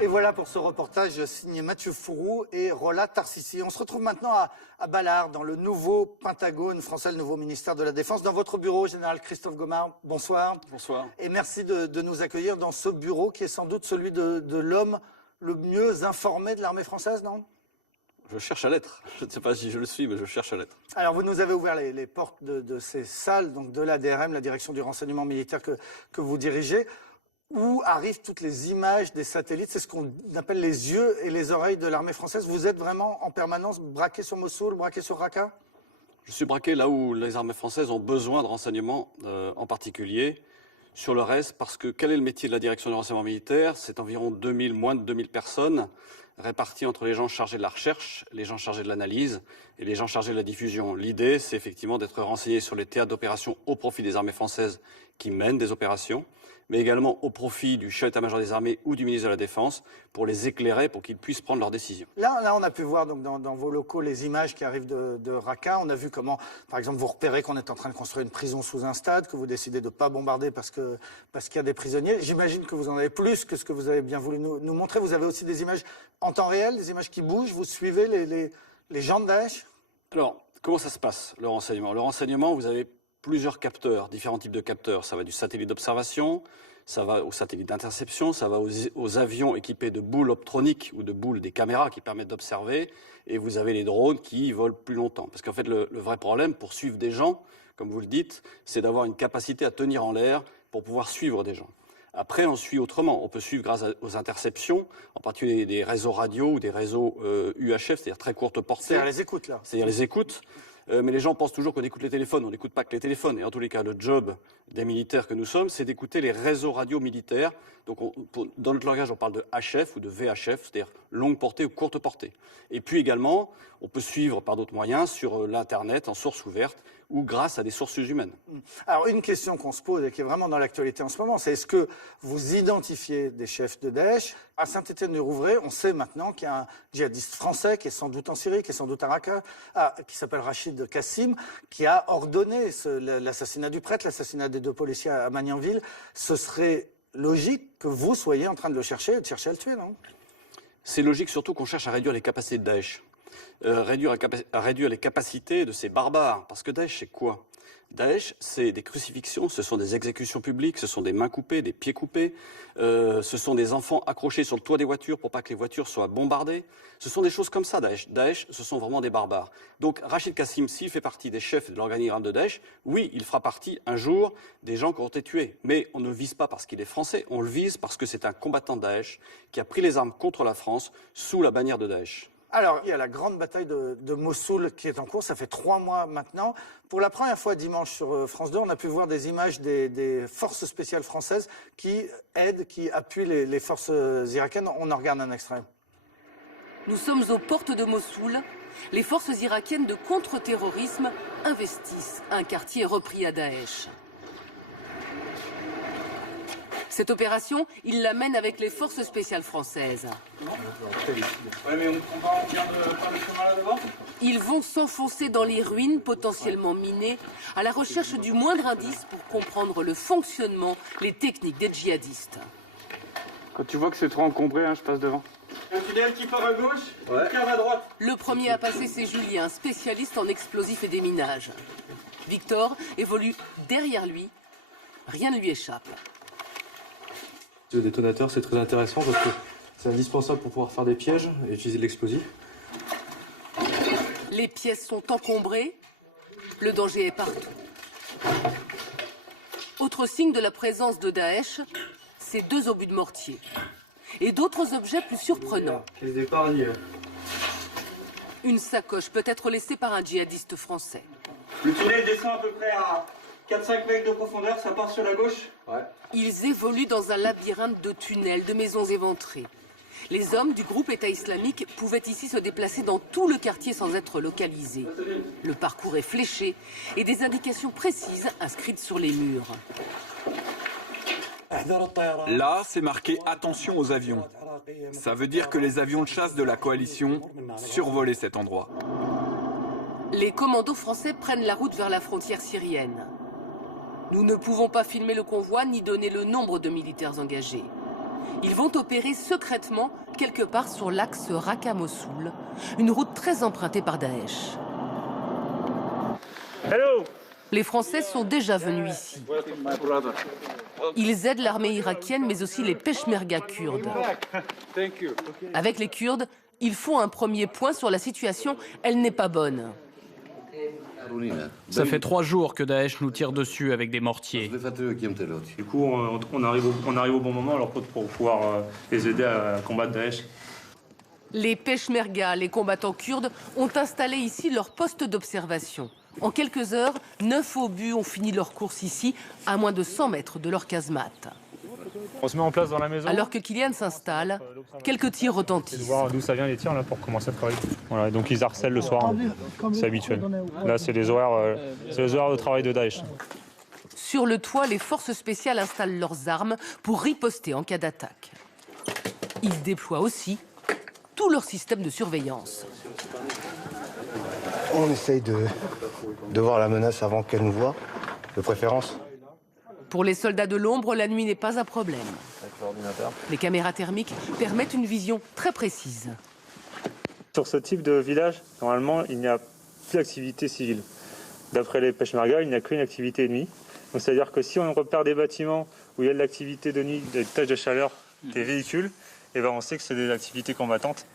Et voilà pour ce reportage signé Mathieu Fourou et Rola Tarsissi. On se retrouve maintenant à Ballard, dans le nouveau Pentagone français, le nouveau ministère de la Défense. Dans votre bureau, général Christophe Gomard, bonsoir. Bonsoir. Et merci de nous accueillir dans ce bureau qui est sans doute celui de l'homme le mieux informé de l'armée française, non? Je cherche à l'être. Je ne sais pas si je le suis, mais je cherche à l'être. Alors, vous nous avez ouvert les portes de ces salles, donc de la DRM, la direction du renseignement militaire que vous dirigez, où arrivent toutes les images des satellites. C'est ce qu'on appelle les yeux et les oreilles de l'armée française. Vous êtes vraiment en permanence braqué sur Mossoul, braqué sur Raqqa? Je suis braqué là où les armées françaises ont besoin de renseignements, en particulier sur le reste, parce que quel est le métier de la direction du renseignement militaire? C'est environ moins de 2000 personnes réparties entre les gens chargés de la recherche, les gens chargés de l'analyse et les gens chargés de la diffusion. L'idée, c'est effectivement d'être renseigné sur les théâtres d'opérations au profit des armées françaises qui mènent des opérations, mais également au profit du chef d'état-major des armées ou du ministre de la Défense pour les éclairer, pour qu'ils puissent prendre leurs décisions. Là, on a pu voir donc, dans vos locaux les images qui arrivent de Raqqa. On a vu comment, par exemple, vous repérez qu'on est en train de construire une prison sous un stade, que vous décidez de ne pas bombarder parce qu'il y a des prisonniers. J'imagine que vous en avez plus que ce que vous avez bien voulu nous montrer. Vous avez aussi des images en temps réel, des images qui bougent. Vous suivez les gens de Daesh? Alors, comment ça se passe, le renseignement? Le renseignement, vous avez plusieurs capteurs, différents types de capteurs. Ça va du satellite d'observation, ça va au satellite d'interception, ça va aux avions équipés de boules optroniques ou de boules des caméras qui permettent d'observer, et vous avez les drones qui volent plus longtemps. Parce qu'en fait, le vrai problème pour suivre des gens, comme vous le dites, c'est d'avoir une capacité à tenir en l'air pour pouvoir suivre des gens. Après, on suit autrement. On peut suivre grâce aux interceptions, en particulier des réseaux radio ou des réseaux UHF, c'est-à-dire très courte portée. C'est-à-dire les écoutes, là. C'est-à-dire les écoutes. Mais les gens pensent toujours qu'on écoute les téléphones. On n'écoute pas que les téléphones. Et en tous les cas, le job des militaires que nous sommes, c'est d'écouter les réseaux radio militaires. Donc, dans notre langage, on parle de HF ou de VHF, c'est-à-dire longue portée ou courte portée. Et puis également, on peut suivre par d'autres moyens sur l'Internet, en source ouverte, ou grâce à des sources humaines. Alors, une question qu'on se pose et qui est vraiment dans l'actualité en ce moment, c'est est-ce que vous identifiez des chefs de Daesh? À Saint-Étienne-du-Rouvray, on sait maintenant qu'il y a un djihadiste français qui est sans doute en Syrie, qui est sans doute à Raqqa, qui s'appelle Rachid Kassim, qui a ordonné l'assassinat du prêtre, l'assassinat des 2 policiers à Magnanville. Ce serait logique que vous soyez en train de le chercher et de chercher à le tuer, non? C'est logique surtout qu'on cherche à réduire les capacités de Daesh. À réduire les capacités de ces barbares. Parce que Daesh, c'est quoi? Daesh, c'est des crucifixions, ce sont des exécutions publiques, ce sont des mains coupées, des pieds coupés, ce sont des enfants accrochés sur le toit des voitures pour pas que les voitures soient bombardées. Ce sont des choses comme ça, Daesh. Daesh, ce sont vraiment des barbares. Donc Rachid Kassim, s'il fait partie des chefs de l'organigramme de Daesh, oui, il fera partie un jour des gens qui ont été tués. Mais on ne le vise pas parce qu'il est français, on le vise parce que c'est un combattant de Daesh qui a pris les armes contre la France sous la bannière de Daesh. Alors, il y a la grande bataille de Mossoul qui est en cours, ça fait 3 mois maintenant. Pour la première fois dimanche sur France 2, on a pu voir des images des forces spéciales françaises qui aident, qui appuient les forces irakiennes. On en regarde un extrait. Nous sommes aux portes de Mossoul. Les forces irakiennes de contre-terrorisme investissent un quartier repris à Daesh. Cette opération, ils la mènent avec les forces spéciales françaises. Ils vont s'enfoncer dans les ruines potentiellement minées à la recherche du moindre indice pour comprendre le fonctionnement, les techniques des djihadistes. Quand tu vois que c'est trop encombré, je passe devant. Un fidèle qui part à gauche, qui part à droite. Le premier à passer, c'est Julien, spécialiste en explosifs et déminage. Victor évolue derrière lui. Rien ne lui échappe. Le détonateur, c'est très intéressant parce que c'est indispensable pour pouvoir faire des pièges et utiliser de l'explosif. Les pièces sont encombrées. Le danger est partout. Autre signe de la présence de Daesh, ces 2 obus de mortier. Et d'autres objets plus surprenants. Les épargnes. Une sacoche peut être laissée par un djihadiste français. Le tunnel descend à peu près à 4-5 mètres de profondeur, ça part sur la gauche. Ouais. Ils évoluent dans un labyrinthe de tunnels, de maisons éventrées. Les hommes du groupe État islamique pouvaient ici se déplacer dans tout le quartier sans être localisés. Le parcours est fléché et des indications précises inscrites sur les murs. Là, c'est marqué « Attention aux avions ». Ça veut dire que les avions de chasse de la coalition survolaient cet endroit. Les commandos français prennent la route vers la frontière syrienne. Nous ne pouvons pas filmer le convoi ni donner le nombre de militaires engagés. Ils vont opérer secrètement quelque part sur l'axe Raqqa-Mossoul, une route très empruntée par Daesh. Hello. Les Français sont déjà venus ici. Ils aident l'armée irakienne, mais aussi les Peshmerga kurdes. Avec les Kurdes, ils font un premier point sur la situation. Elle n'est pas bonne. Ça fait 3 jours que Daesh nous tire dessus avec des mortiers. Du coup, on arrive au bon moment alors pour pouvoir les aider à combattre Daesh. Les Peshmerga, les combattants kurdes, ont installé ici leur poste d'observation. En quelques heures, 9 obus ont fini leur course ici, à moins de 100 mètres de leur casemate. On se met en place dans la maison. Alors que Kylian s'installe, quelques tirs retentissent. Voir d'où ça vient les tirs là pour commencer à travailler. Voilà, donc ils harcèlent le soir, c'est habituel. Là, c'est les horaires de travail de Daesh. Sur le toit, les forces spéciales installent leurs armes pour riposter en cas d'attaque. Ils déploient aussi tout leur système de surveillance. On essaye de voir la menace avant qu'elle nous voie, de préférence. Pour les soldats de l'ombre, la nuit n'est pas un problème. Les caméras thermiques permettent une vision très précise. Sur ce type de village, normalement, il n'y a plus d'activité civile. D'après les Peshmerga, il n'y a qu'une activité de nuit. Donc c'est-à-dire que si on repère des bâtiments où il y a de l'activité de nuit, des taches de chaleur, des véhicules, et ben on sait que c'est des activités combattantes.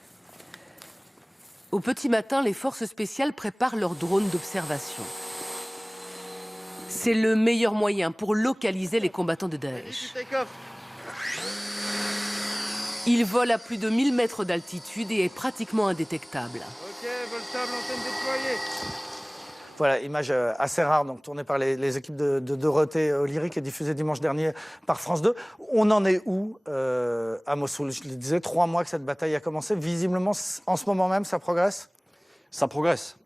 Au petit matin, les forces spéciales préparent leurs drones d'observation. C'est le meilleur moyen pour localiser les combattants de Daesh. Il vole à plus de 1000 mètres d'altitude et est pratiquement indétectable. Ok, vol stable, antenne déployée. Voilà, image assez rare, donc tournée par les équipes de Dorothée Lyrique et diffusée dimanche dernier par France 2. On en est où à Mossoul? Je le disais, 3 mois que cette bataille a commencé. Visiblement, en ce moment même, ça progresse? Ça progresse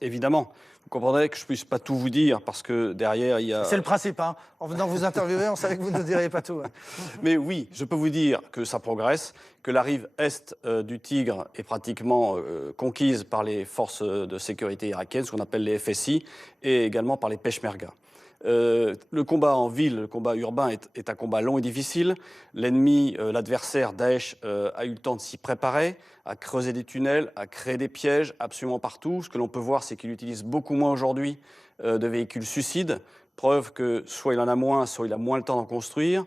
évidemment. Vous comprendrez que je ne puisse pas tout vous dire parce que derrière, il y a... C'est le principe, hein. En venant vous interviewer, on savait que vous ne diriez pas tout. Mais oui, je peux vous dire que ça progresse, que la rive est du Tigre est pratiquement conquise par les forces de sécurité irakiennes, ce qu'on appelle les FSI, et également par les Peshmerga. Le combat en ville, le combat urbain est un combat long et difficile. L'ennemi, l'adversaire Daesh, a eu le temps de s'y préparer, à creuser des tunnels, à créer des pièges absolument partout. Ce que l'on peut voir, c'est qu'il utilise beaucoup moins aujourd'hui de véhicules suicides. Preuve que soit il en a moins, soit il a moins le temps d'en construire.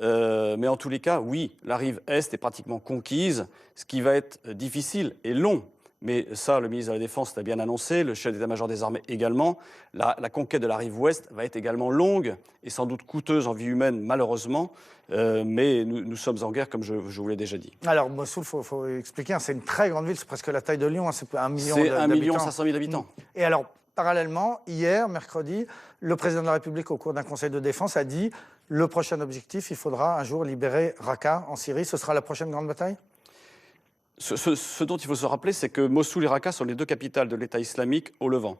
Mais en tous les cas, oui, la rive Est est pratiquement conquise, ce qui va être difficile et long. Mais ça, le ministre de la Défense l'a bien annoncé, le chef d'état-major des armées également. La conquête de la rive ouest va être également longue et sans doute coûteuse en vie humaine, malheureusement. Mais nous sommes en guerre, comme je vous l'ai déjà dit. Alors, Mossoul, il faut expliquer, hein, c'est une très grande ville, c'est presque la taille de Lyon, hein, c'est 1 million d'habitants. C'est 1 500 000 habitants. Et alors, parallèlement, hier, mercredi, le président de la République, au cours d'un conseil de défense, a dit le prochain objectif, il faudra un jour libérer Raqqa en Syrie. Ce sera la prochaine grande bataille ? Ce dont il faut se rappeler, c'est que Mossoul et Raqqa sont les 2 capitales de l'État islamique au Levant.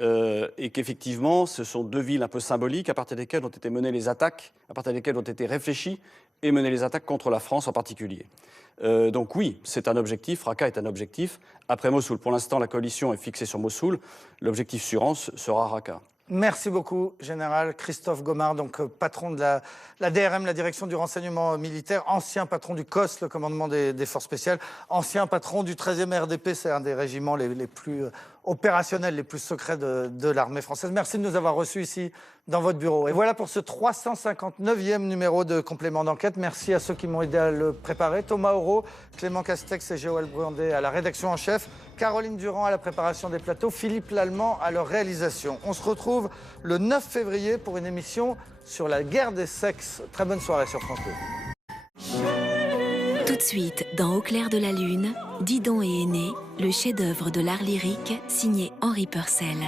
Et qu'effectivement, ce sont 2 villes un peu symboliques à partir desquelles ont été menées les attaques, à partir desquelles ont été réfléchies et menées les attaques contre la France en particulier. Donc oui, c'est un objectif, Raqqa est un objectif. Après Mossoul, pour l'instant, la coalition est fixée sur Mossoul. L'objectif suivant sera Raqqa. Merci beaucoup, Général Christophe Gomard, donc patron de la DRM, la Direction du Renseignement Militaire, ancien patron du COS, le commandement des forces spéciales, ancien patron du 13e RDP, c'est un des régiments les plus opérationnels, les plus secrets de l'armée française. Merci de nous avoir reçus ici dans votre bureau. Et voilà pour ce 359e numéro de Complément d'enquête. Merci à ceux qui m'ont aidé à le préparer. Thomas Auro, Clément Castex et Joël Bruandé à la rédaction en chef, Caroline Durand à la préparation des plateaux, Philippe Lallemand à leur réalisation. On se retrouve le 9 février pour une émission sur la guerre des sexes. Très bonne soirée sur France 2. Tout de suite, dans Au clair de la lune, Didon et Aîné, le chef-d'œuvre de l'art lyrique signé Henri Purcell.